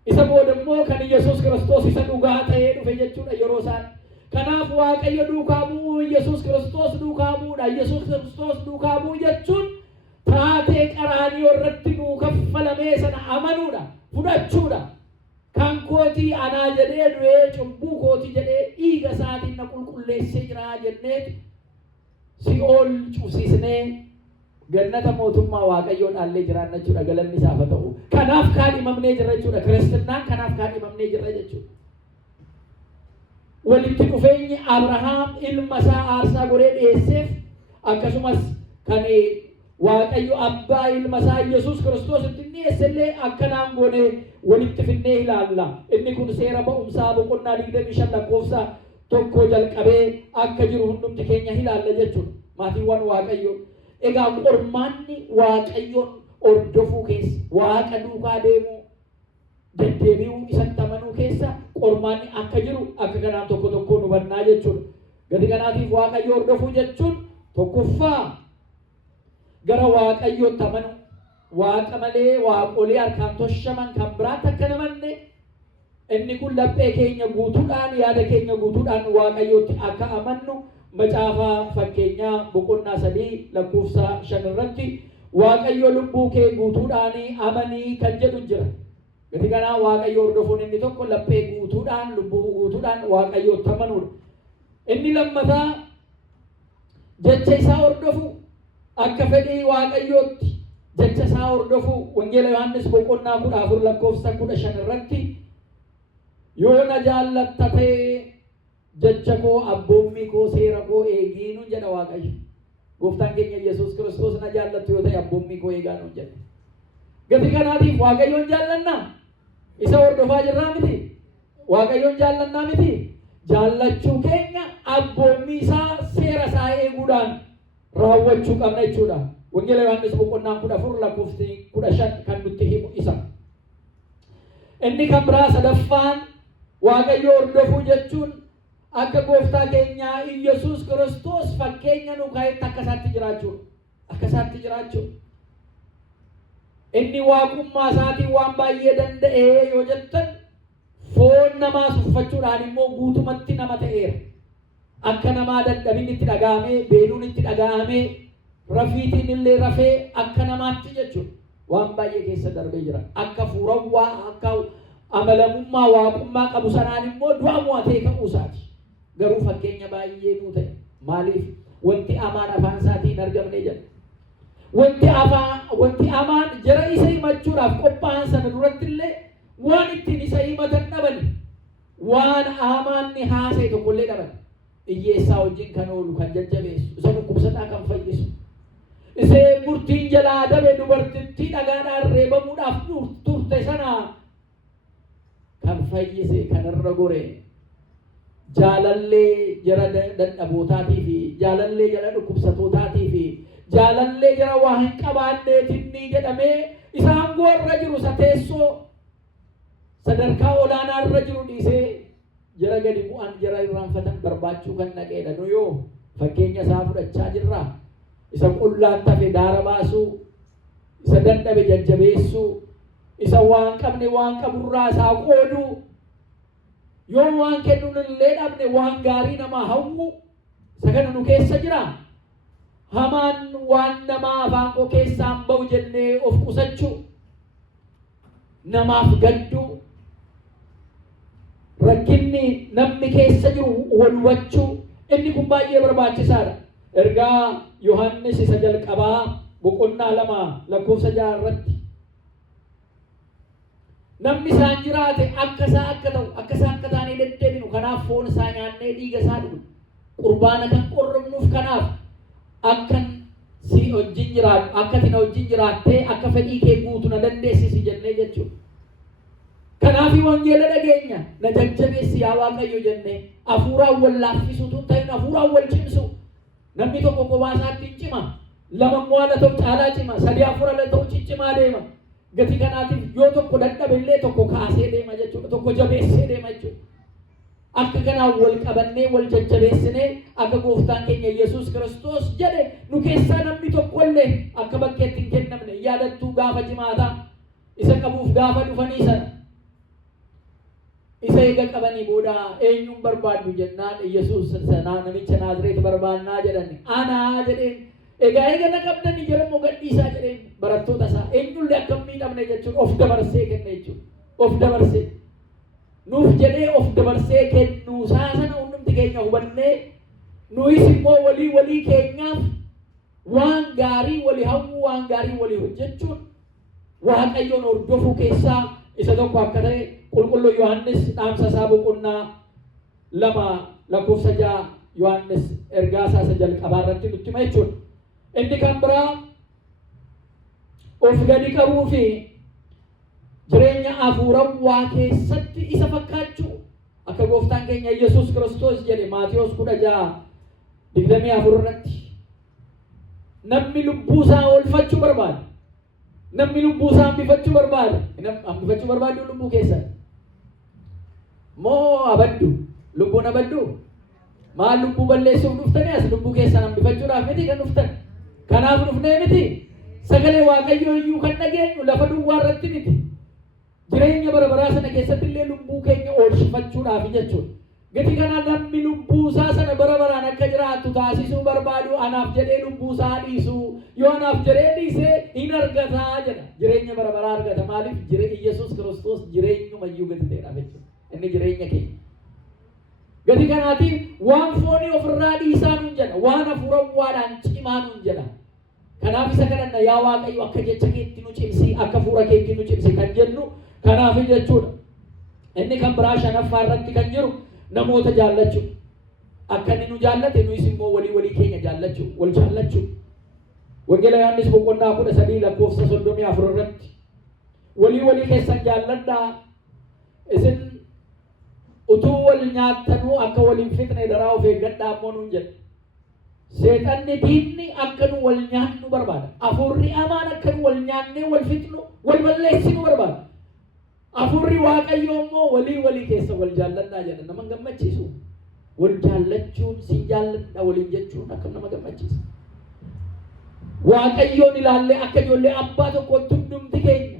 isa booda immoo kan Yesuus Kiristoos isa dhugaa ta'ee dhufe jechuudha yeroo isaan. Kanaaf Waaqayyo duukaa bu'uu Yesuus Kiristoos duukaa bu'uudha. Yesuus Kiristoos duukaa bu'u jechuun taatee Qaraaniyoo irratti nuu kaffalamee sana amanuudha, fudhachuudha. Kan kootii anaa jedhee du'ee cubbuu kootii jedhee dhiiga isaatiin na qulqulleessee jira jennee Si'ool cufsiisnee gannata mootummaa Waaqayyoon dhaallee jiraanna jechuudha. Galanni isaaf haa ta'u. Kanaaf kaadhimamnee jirra jechuudha. Kiristinnaan kanaaf kaadhimamnee jirra jechuudha. Walitti dhufeenyi Abrahaam ilma isaa aarsaa godhee dhiyeesseef akkasumas kan Waaqayyo abbaa ilma isaa Yesuus Kiristoos itti dhiyeessellee akkanaan goonee walitti finnee ilaalla. Inni kun seera ba'umsaa boqonnaa 25 lakkoofsa 1 jalqabee akka jiru hundumti keenya ilaalla jechuudha. Maatiiwwan Waaqayyo. Egaa qormaanni Waaqayyoon hordofuu keessa Waaqa duukaa deemuu deddeebi'uu isatti amanuu keessa qormaanni akka jiru akka kanaan tokko tokko nu hubannaa jechuudha. Gati kanaatiif Waaqayyo hordofuu jechuun tokkoffaa gara Waaqayyootti amanu Waaqa malee waaqolee harkaan toshaman kan biraatti akka namanne inni kun laphee keenya guutuudhaan yaada keenya guutuudhaan Waaqayyootti akka amannu macaafa fakkeenyaa boqonnaa 3 lakkoofsa 5 irratti Waaqayyo lubbuu kee guutuudhaan amanii kan jedhu jira. Gati kanaa Waaqayyo hordofuun inni tokko laphee guutuudhaan lubbuu guutuudhaan Waaqayyootti amanuudha. Inni lammataa jecha isaa hordofu akka fedhii Waaqayyootti jecha isaa hordofu wangeela Yohaannis boqonnaa 14 lakkoofsa 15 irratti yoo na jaallatta ta'e jecha koo abboommii koo seera koo eegiinu jedha Waaqayyo. Gooftaan keenya Yesuus Kiristoos na jaallattu yoo ta'e abboommii koo eegaa nuun jedhe. Gati kanaatiif Waaqayyoon jaallannaa isa hordofaa jirraa miti. Waaqayyoon jaallannaa miti. Jaallachuu keenya abboommii isaa seera isaa eeguudhaan raawwachuu qabna jechuudha. Wangeela Yohaannis boqonnaa 14 lakkoofsi 15 kan nutti himu isa. Inni kan biraa sadaffaan Waaqayyo hordofuu jechuun akka gooftaa keenya Yesuus Kiristoos fakkeenya nu kaa'etti akka isaatti jiraachuudha. Akka isaatti jiraachuudha. Inni waaqummaa isaatiin waan baay'ee danda'ee yoo jettan foon namaa uffachuudhaan immoo guutumatti nama ta'eera. Akka namaa dadhabinni itti dhaga'amee, beeluun itti dhaga'amee, rafiitiin illee rafee akka namaatti jechuudha. Waan baay'ee keessa darbee jira. Akka fuurawwaa akka amalamummaa waaqummaa qabu sanaan immoo du'a mo'atee ka'uusaati. Garuu fakkeenya baay'ee nuu ta'e. Maaliif wanti hamaan afaan isaatiin argamne jedha. Wanti hamaan jara isa himachuudhaaf qophaa'an sana duratti illee waan ittiin isa himatan dhaban. Waan hamaan ni haasa'e tokkollee dhaban. Hiyyeessaa wajjin kan oolu, kan jajjabeessu, isa dhukkubsataa kan fayyisu. Isee murtiin jalaa dabe dubartittii dhagaadhaan reebamuudhaaf turte sana kan fayyise, kan irra gore. Jaalallee jara dadhabootaatii fi jaalallee jara dhukkubsatootaatii fi jaalallee jara waa hin qabaanneetinni jedhamee isaan goorra jiru isa teessoo sadarkaa olaanaa irra jiru dhiisee jara gadi bu'an jara irraanfatan barbaachuu kan dhaqeedha. Nu yoo fakkeenya isaa fudhachaa jirra. Isa qullaan tafe daara baasuu, isa dadhabe jajjabeessuu, isa waan qabne waan qaburraa isaa qooduu, yoo waan kennuun illee dhabne waan gaarii namaa hawwu isa kana nu keessa jira. Hamaan waan namaa afaan koo keessaan ba'u jennee of qusachuu, namaaf gadduu, rakkinni namni keessa jiru wal hubachuu, inni kun baay'ee barbaachisaadha. Ergaa Yohaannis isa jalqabaa boqonnaa 2:6 irratti namni isaan jiraate akka isaa akka ta'u, akka isaa akka taanee deddeebinu, kanaaf foon isaa nyaannee dhiiga isaa dhugnu, qurbaana kan qorrumnuuf kanaaf akkan si wajjin jiraadhu, akka ati na wajjin jiraattee akka fedhii kee guutu na dandeessisi jennee jechuudha. Kanaaf wangeela dhageenya na jajjabeessi yaa Waaqayyo jennee hafuuraan wal laaffisuutu ta'in hafuuraan wal cimsu. Namni tokko kophaa isaatti hin cima, lama immoo ala ta'u caalaa cima, sadii afur ala ta'u ciccimaa deema. Gatii kanaatiif yoo tokko dadhabe illee tokko kaasee deema jechuudha, tokko jabeessee deema jechuudha. Akka kanaan wal qabannee wal jajjabeessinee akka gooftaan keenya Yesuus Kiristoos jedhe nu keessaa namni tokko illee akka bakkeetti hin kennamne. Yaadattuu gaafa jimaataa isa qabuuf gaafa dhufanii sana isa eega qabanii booda eenyuun barbaaddu jennaan Yesuus sanaa namicha Naazreet barbaannaa jedhan. Anaa jedheen egaa na qabdanii jedhamu gadhiisaa jedheen barattoota isaa eenyullee akka miidhamne jechuudha of dabarsee kenne jechuudha. Of dabarsee nuuf jedhee of dabarsee kennuu sana hundumti keenya hubannee nuyis immoo walii keenyaaf waan gaarii walii hawwuu, waan gaarii walii hojjechuun Waaqayyoon hordofuu keessaa isa tokko akka ta'e qulqulluu Yohaannis dhaamsa isaa boqonnaa 2:6 Yohaannis ergaa isaa isa jalqabaa irratti nutti hima jechuudha. Inni kan biraa of gadi qabuu fi jireenya hafuurawwaa keessatti isa fakkaachuu akka gooftaan keenya Yesuus Kiristoos jedhe Maatiyos 16:24 irratti namni lubbuu isaa oolfachuu barbaada. Namni lubbuu isaa hambifachuu barbaada. Hambifachuu barbaadu lubbuu keessan moo abaddu? Lubbuun abaddu? Maal lubbuu balleessuuf dhuftanii as lubbuu keessan hambifachuudhaaf miti kan dhuftan. Kanaaf dhufnee miti. Sagalee Waaqayyoo iyyuu kan dhageenyu lafa duwwaa irratti miti. Jireenya bara baraa sana keessatti illee lubbuu keenya oolchifachuudhaaf jechuudha. Gatii kana namni lubbuu isaa sana bara baraan akka jiraattu taasisuu barbaadu anaaf jedhee lubbuu isaa dhiisuu, yoo anaaf jedhee dhiisee hin argataa jedha. Jireenya bara baraa argata. Maaliif? Yesuus Kiristoos jireenyumayyuu gadi ta'edha jechuudha. Inni jireenya keenya. Gatii kanaatiif waan foonii ofirraa dhiisaa nuun jedha, waan hafuurawwaadhaan cimaa nuun jedha. Kanaaf isa kadhanna yaa Waaqayyo akka jecha keetti nu cimsi, akka fuula keetti nu cimsi kan jennu kanaaf jechuudha. Inni kan biraa 5ffaa irratti kan jiru namoota jaallachuu. Akka inni nu jaallate nuyis immoo walii keenya jaallachuu, wal jaallachuu. Wangeela Yohaannis boqonnaa 13:34 irratti walii keessan jaalladhaa, isin utuu wal nyaattanuu akka waliin fixne daraa of eeggadhaa ammoo nuun jedha. Seexanni diinni akka nu wal nyaannu barbaada. Hafuurri hamaan akka nu wal nyaannee wal fixnu, wal balleessinu barbaada. Hafuurri Waaqayyoo immoo walii keessa wal jaalladhaa jedha. Nama gammachiisu. Wal jaallachuun sin jaalladha waliin jechuun akka nama gammachiisa. Waaqayyoon ilaallee akka ijoollee abbaa tokkotti hundumti keenya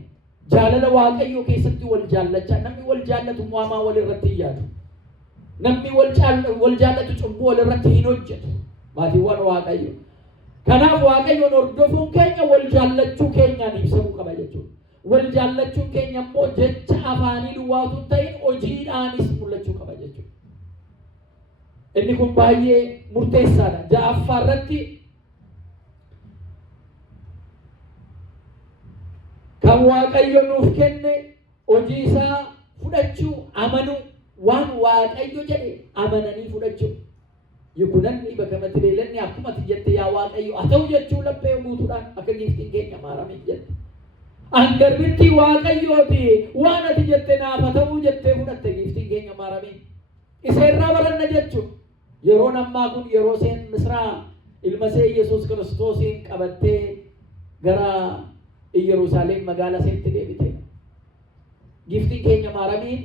jaalala Waaqayyoo keessatti wal jaallachaa. Namni wal jaallatu waamaa wal irratti hin yaadu. Namni wal jaallatu cubbuu wal irratti hin hojjetu. Maatiiwwan Waaqayyo. Kanaaf Waaqayyoon hordofuun keenya wal jaallachuu keenyaan ibsamuu qaba jechuudha. Wal jaallachuun keenya immoo jecha afaanii duwwaatu hin ta'in hojiidhaanis mul'achuu qaba jechuudha. Inni kun baay'ee murteessaadha. Ja'affaa irratti kan Waaqayyo nuuf kenne hojii isaa fudhachuu, amanuu, waan Waaqayyo jedhe amananii fudhachuu. Yukunanni bakka matti beelanni akkuma ati jette yaa Waaqayyo haa ta'u jechuu laphee guutuudhaan akka giiftiin keenya maaramee jette. Angarbirtii Waaqayyooti waan ati jette naaf haa ta'u jettee fudhatte giiftiin keenya maaramee. Isa irraa baranna jechuudha. Yeroo ammaa kun yeroo seen Misraa ilma see Yesuus Kiristoosiin qabattee gara Yerusaalem magaalaa seetti deebite. Giiftiin keenya maaramee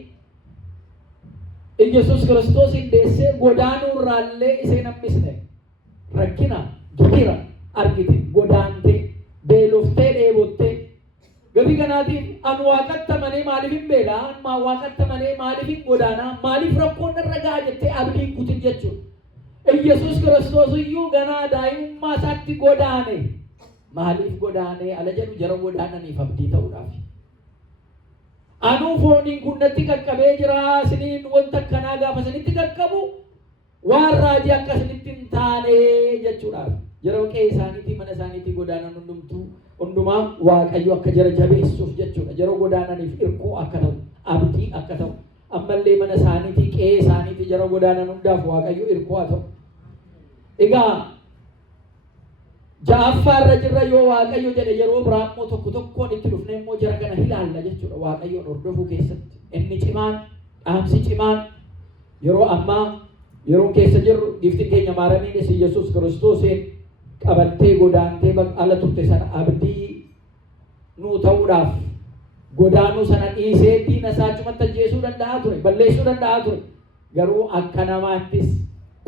Yesuus Kiristoosiin deessee godaanuu irraallee iseen hambisne. Rakkina, gibira argite, godaantee, beeloftee, dheebottee. Gatii kanaatiif an Waaqatti amanee maaliif hin beelaa? An Waaqatti amanee maaliif hin godaanaa? Maaliif rakkoon irra ga'a jettee abdiin kutin jechuudha. Yesuus Kiristoos iyyuu ganaa daa'imummaa isaatti godaane. Maaliif godaanee ala jedhu jara godaananiif abdii ta'uudhaaf. Anuu fooniin kun natti qaqqabee jira, isiniin wanta akkanaa gaafa isinitti qaqqabu waan raajii akka isinitti hin taane jechuudhaaf. Yeroo qe'ee isaaniitii mana isaaniitii godaanan hundumaa Waaqayyo akka jara jabeessuuf jechuudha. Yeroo godaananiif irkoo akka ta'u, abdii akka ta'u. Ammallee mana isaaniitii qe'ee isaaniitii jara godaanan hundaaf Waaqayyo irkoo haa ta'u. Egaa ja'affaa irra jirra yoo Waaqayyo jedhe yeroo biraa immoo tokko tokkoon itti dhufnee immoo jara kana ilaalla jechuudha. Waaqayyoon hordofuu keessatti inni cimaan, dhaamsi cimaan yeroo ammaa yeroo keessa jirru giiftiin keenya maaramiinis Yesuus Kiristoosiin qabattee godaantee ala turte sana abdii nuu ta'uudhaaf godaanuu sana dhiisee diina isaa achumatti ajjeesuu danda'a ture, balleessuu danda'a ture. Garuu akka namaattis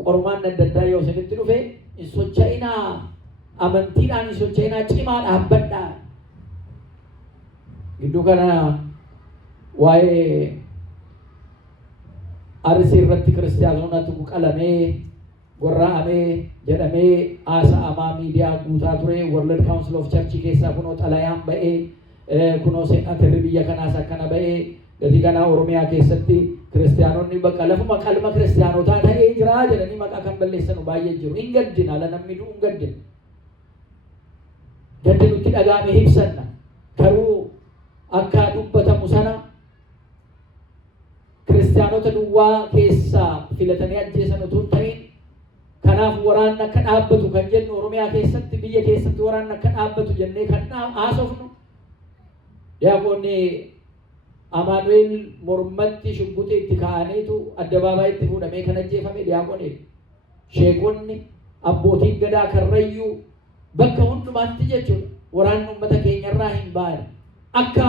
qormaan adda addaa yoo isinitti dhufe hin socho'inaa. Amantiidhaan hin socho'inaa, cimaa dhaabbadhaa. Gidduu kana waa'ee Arsii irratti kiristaanota qalamee gorra'amee jedhamee haasa'amaa miidiyaa guutaa ture. World Council of Church keessaa kunoo xalayaan ba'ee kunoo se'atirri biyya kanaas akkana ba'ee gatii kanaa Oromiyaa keessatti kiristaanonni bakka lafuma qalma kiristaanotaa ta'ee jira jedhanii maqaa kan balleessanu baay'ee jiru. Hin gaddina, ala namni du'u hin gaddina. Gaddi nutti dhagaame ibsanna. Garuu akka dubbatamu sana kiristaanota duwwaa keessaa filatanii ajjeesan utuu hin ta'in kanaaf waraanni akka dhaabbatu kan jennu Oromiyaa keessatti biyya keessatti waraanni akka dhaabbatu jennee kan haasofnu. Diyaaqonni Amaanu'eel mormatti shubbuxii itti kaa'aniitu addabaabaa itti fuudhamee kan ajjeefame diyaaqonni. Sheekonni abbootiin gadaa Karrayyuu bakka hundumaatti jechuudha. Waraanni uummata keenya irraa hin baane. Akka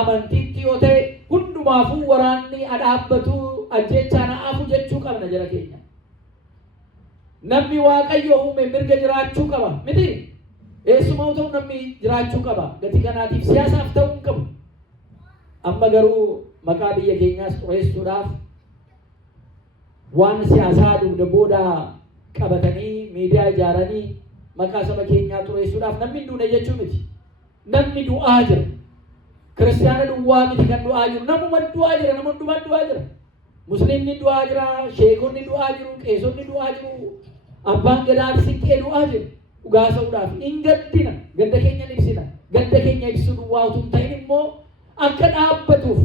amantiitti yoo ta'e hundumaafuu waraanni dhaabbatu ajjeechaan haafu jechuu qabna jara keenya. Namni Waaqayyo uume mirga jiraachuu qaba miti. Eessumaa ta'u namni jiraachuu qaba. Gatii kanaatiif siyaasaaf ta'uu hin qabu. Amma garuu maqaa biyya keenyaas xureessuudhaaf waan siyaasaa dugda booda qabatanii miidiyaa ijaaranii maqaa saba keenyaa xureessuudhaaf namni duune jechuu miti. Namni du'aa jira. Kiristaana duwwaa miti kan du'aa jiru. Namuma du'aa jira. Nama hundumaa du'aa jira. Musliimni du'aa jira. Sheekonni du'aa jiru. Qeesonni du'aa jiru. Abbaan gadaa siqqee du'aa jiru. Dhugaa ta'uudhaaf hin gaddina. Gadda keenya ibsina. Gadda keenya ibsu duwwaa utuu hin ta'in immoo akka dhaabbatuuf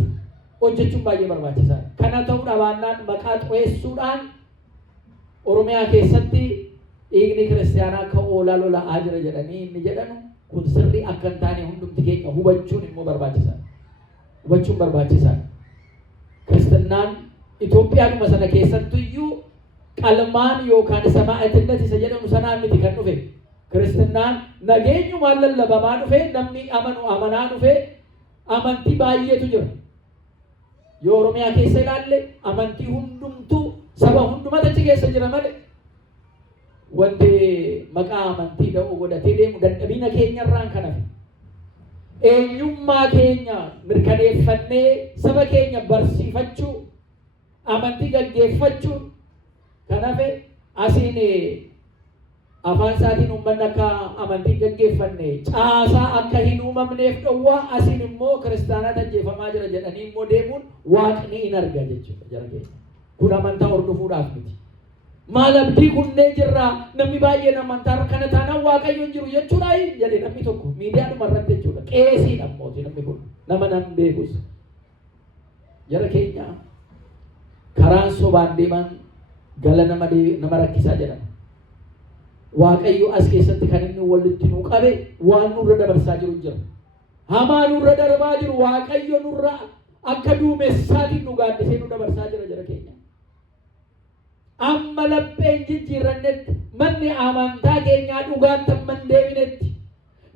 hojjechuun baay'ee barbaachisaadha. Kana ta'uu dhabaannaan maqaa xureessuudhaan Oromiyaa keessatti dhiigni kiristaanaa akka oolaa lola'aa jira jedhanii inni jedhanu kun sirrii akka hin taane hundumti keenya hubachuun immoo barbaachisaadha. Hubachuun barbaachisaadha. Kiristinnaan Itoophiyaadhuma sana keessattu iyyuu qalmaan yookaan samaa'atinnet isa jedhamu sanaan miti kan dhufe. Kiristinnaan nageenyumaan lallabamaa dhufe namni amanu amanaa dhufe amantii baay'eetu jira. Yoo Oromiyaa keessa ilaalle amantii hundumtuu saba hundumatu achi keessa jira malee wanti maqaa amantii da'oo godhatee deemu dadhabina keenyarraan kan hafe. Eenyummaa keenya mirkaneeffannee saba keenya barsiifachuu amantii gaggeeffachuu kan hafe asiin afaan isaatiin uummanni akka amantiin gaggeeffanne caasaa akka hin uumamneef dhowwaa asiin immoo kiristaanota ajjeefamaa jira jedhanii immoo deemuun waaqni hin arga jechuudha jara keenya. Kun amantaa hordofuudhaaf miti. Maal abdii kunnee jirraa namni baay'een amantaa kana taanaan waaqayyoon jiru jechuudha jedhe namni tokko miidiyaadhuma irratti jechuudha. Qeesiidha mootii namni kun nama nan beekus. Jara keenya karaan sobaan deeman gala nama rakkisaa jedhama. Waaqayyo as keessatti kan inni walitti nu qabe waan nurra dabarsaa jiru jira. Hamaa nurra darbaa jiru waaqayyo nurra akka duumessaatiin nu gaaddisee nu dabarsaa jira jara keenya. Amma lapheen jijjiirrannetti manni amantaa keenyaa dhugaatti amman deebinetti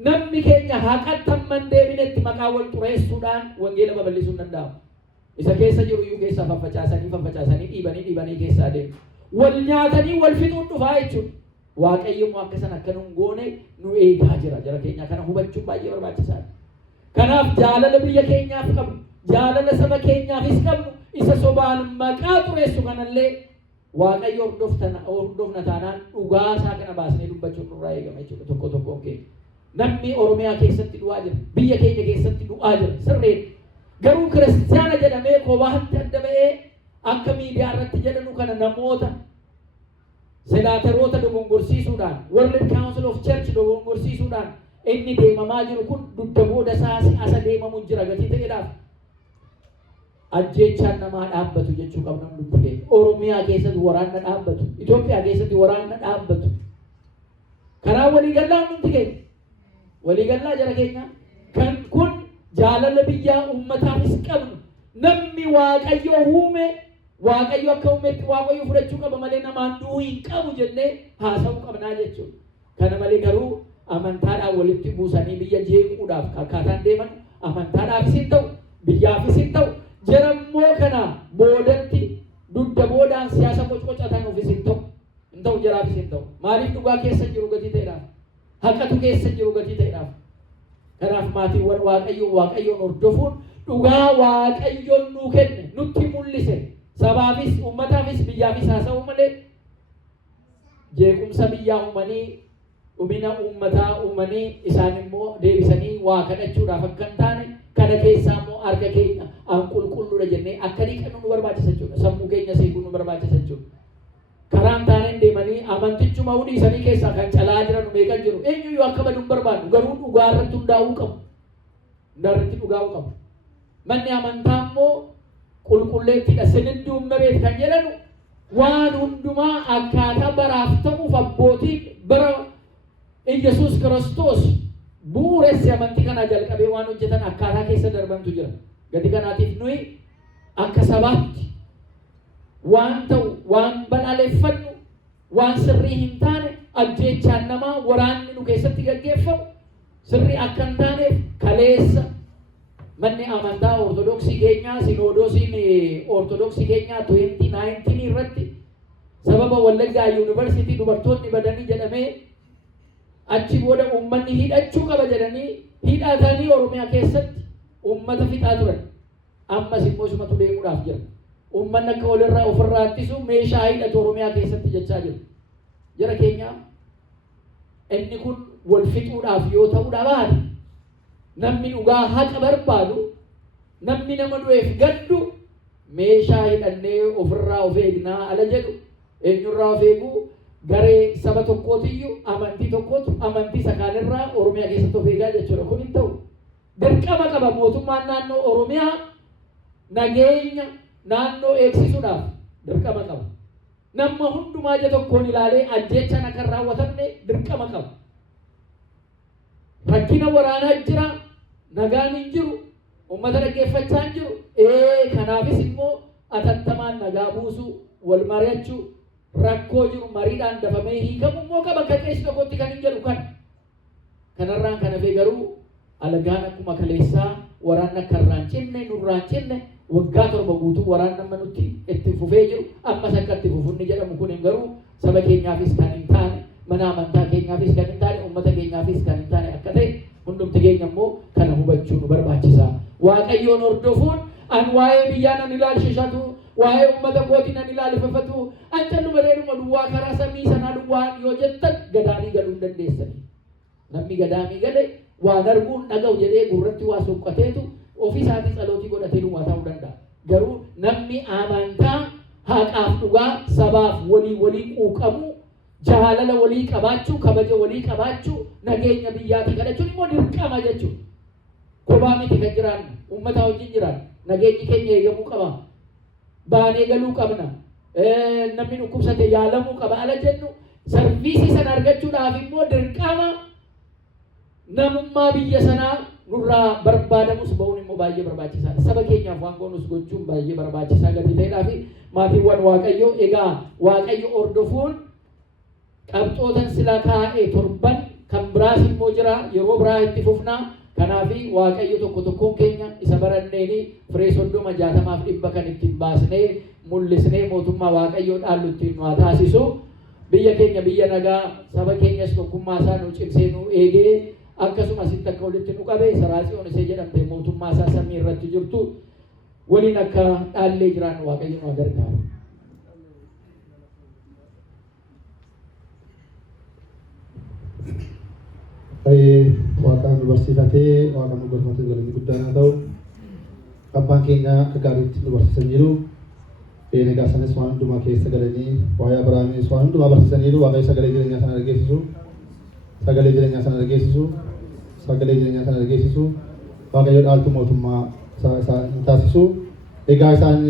namni keenya haqatti amman deebinetti maqaa wal xureessuudhaan wangeela babal'isuu hin danda'amu. Isa keessa jiru iyyuu keessaa faffacaasanii dhiibanii keessaa deemu. Wal nyaatanii wal fixuun dhufaa jechuudha. Waaqayyo immoo akkasan akka nun goone nu eegaa jira. Jara keenya kana hubachuun baay'ee barbaachisaadha. Kanaaf jaalala biyya keenyaaf qabnu, jaalala saba keenyaafis qabnu, isa sobaan maqaa xureessu kanallee waaqayyo hordofna taanaan dhugaa isaa kana baasnee dubbachuun nurraa eegama jechuudha tokko tokkoon keenya. Namni Oromiyaa keessatti du'aa jira, biyya keenya keessatti du'aa jira sirriidha. Garuu kiristaana jedhamee kophaatti adda ba'ee akka miidiyaa irratti jedhanu kana namoota senaateroota dogongorsiisuudhaan World Council of Church dogongorsiisuudhaan inni deemamaa jiru kun dugda booda isaa asa deemamu jira gatii ta'eedhaaf. Ajjeechaan namaa dhaabbatu jechuu qabna nuti keenya. Oromiyaa keessatti waraanna dhaabbatu, Itoophiyaa keessatti waraanna dhaabbatu. Karaa waliigallaa nuti keenya. Waliigallaa jara keenya kan kun jaalala biyyaa uummataafis qabnu. Namni waaqayyo uume waaqayyo akka uumetti waaqayyo fudhachuu qaba malee namaan du'uu hin qabu jennee haasa'uu qabnaa jechuudha. Kana malee garuu amantaadhaan walitti buusanii biyya jeequudhaaf akkaataan deeman amantaadhaafis hin ta'u, biyyaafis hin ta'u. Jarammoo kana boodatti dugda boodaan siyaasa qocqocatanuufis hin ta'u jaraafis hin ta'u. Maaliif dhugaa keessa jiru gatii ta'eedhaaf? Haqatu keessa jiru gatii ta'eedhaaf. Kanaaf maatiiwwan waaqayyoon hordofuun dhugaa waaqayyoon nuu kenne nutti mul'ise sabaafis uummataafis biyyaafis haasa'uu malee jeequmsa biyyaa uumanii dhumina uummataa uumanii isaan immoo deebisanii waa kadhachuudhaaf akka hin taane kana keessaa immoo harka keenya an qulqulluudha jennee akka dhiqannu nu barbaachisa jechuudha. Sammuu keenya seequu nu barbaachisa jechuudha. Karaan taaneen deemanii amantichuma dhiisanii keessaa kan calaa jiran meeqan jiru eenyuyyuu akka badu hin barbaadu garuu dhugaa irratti hundaa'uu qabu. Hundarratti dhugaa'uu qabu. Manni amantaa immoo qulqulleettiidha. Siniddi uummameet kan jedhanu waan hundumaa akkaataa baraaf ta'uuf abbootiin bara Iyyasuus Kiristoos bu'uureessi amantii kanaa jalqabee waan hojjetan akkaataa keessa darbantu jira. Gati kanaatiif nuyi akka sabaatti waan ta'u waan balaaleffannu waan sirrii hin taane ajjeechaan namaa waraanni nu keessatti gaggeeffamu sirrii akka hin taaneef kaleessa manni amantaa ortodoksii keenyaa sinoodosiin ortodoksii keenyaa 2019 irratti sababa Wallaggaa yuunivarsiitii dubartoonni badanii jedhamee achi booda uummanni hidhachuu qaba jedhanii hidhatanii Oromiyaa keessatti uummata fixaa turan. Ammas immoo isumatu deemuudhaaf jira. Uummanni akka ofirraa ittisu meeshaa hidhatu Oromiyaa keessatti jechaa jiru. Jara keenya inni kun wal fixuudhaaf yoo ta'uudha baate namni dhugaa haqa barbaadu namni nama du'eef gaddu meeshaa hidhannee ofirraa of eegnaa ala jedhu eenyurraa of eeguu garee saba tokkootiyyuu amantii tokkootu amantii sakaanirraa Oromiyaa keessatti of eegaa jechuudha. Kun hin ta'u. Dirqama qaba mootummaan naannoo Oromiyaa nageenya naannoo eegsisuudhaaf dirqama qaba. Nama hundumaa ija tokkoon ilaalee ajjeechaan akka hin raawwatamne dirqama qaba. Rakkina waraanaa jira, nagaan hin jiru, uummata dhaggeeffachaa hin jiru. Kanaafis immoo atattamaan nagaa buusuu, wal mari'achuu, rakkoo jiru mariidhaan dafamee hiikamu immoo qaba akka qeessi tokkotti kan hin jedhu kana. Kanarraan kan hafe garuu alagaan akkuma kaleessaa waraan akka irraan cinne nurraan cinne waggaa 7 guutuu waraan nama nutti itti fufee jiru ammas akka itti fufunni jedhamu kun hin garuu saba keenyaafis kan hin taane mana amantaa keenyaafis kan hin taane uummata keenyaafis kan hin taane akka ta'e hundumti keenya immoo kana hubachuu nu barbaachisa. Waaqayyoon hordofuun an waa'ee biyyaa nan ilaalchishatu waa'ee uummata kootii nan ilaalchifatu an callu bareeduma duwwaa karaa samii sanaa duwwaa yoo jettan gadaanii namni gadaamii gale waan arguun dhaga'u jedhee gurratti waa suqqateetu ofii isaatii tsalootii godhatee dhumaa ta'uu danda'a. Garuu namni amantaa haqaaf dhugaa sabaaf walii quuqamu jaalala walii qabaachuu kabaja walii qabaachuu nageenya biyyaatii kadhachuun immoo dirqama jechuudha. Kophaa miti kan jiraannu uummataa wajjin jiraannu nageenyi keenya eegamuu qaba. Baanee galuu qabna. Namni dhukkubsate yaalamuu qaba ala jennu sarviisii sana argachuudhaaf immoo dirqama namummaa biyya sanaa nurraa barbaadamus ba'uun immoo baay'ee barbaachisaadha. Saba keenyaaf waan goonus gochuun baay'ee barbaachisaa gadi ta'edhaa fi maatiiwwan Waaqayyoo egaa Waaqayyo ordofuun qabxootan sila kaa'ee torban kan biraas immoo jira yeroo biraa itti fufnaa. Kanaaf Waaqayyo tokkoon keenya isa baranneeni firee 60 kan ittiin baasnee mul'isnee mootummaa Waaqayyoo dhaallu ittiin nu taasisu. Biyya keenya biyya nagaa saba keenyas tokkummaa isaa nu cimsee nu eegee akkasumas itti akka walitti nu qabee Saraatsiyoon isee jedhamte mootummaa isaa samii irratti jirtu waliin akka dhaallee jiraannu Waaqayyo nu gargaaru. Waaqaan nu barsiifatee Waaqaan nu gorfatee galanni guddaan haa ta'u. Abbaan keenya akka gaariitti nu barsiisan jiru. Egaa sanis waan hundumaa keessa galanii waa'ee Abrahaamis waan hundumaa barsiisaniiru. Waaqayyo sagalee jireenyaa sana dhageessisu. Sagalee jireenyaa sana dhageessisu. Sagalee jireenyaa sana dhageessisu. Waaqayyo dhaaltu mootummaa isaa taasisu. Egaa isaan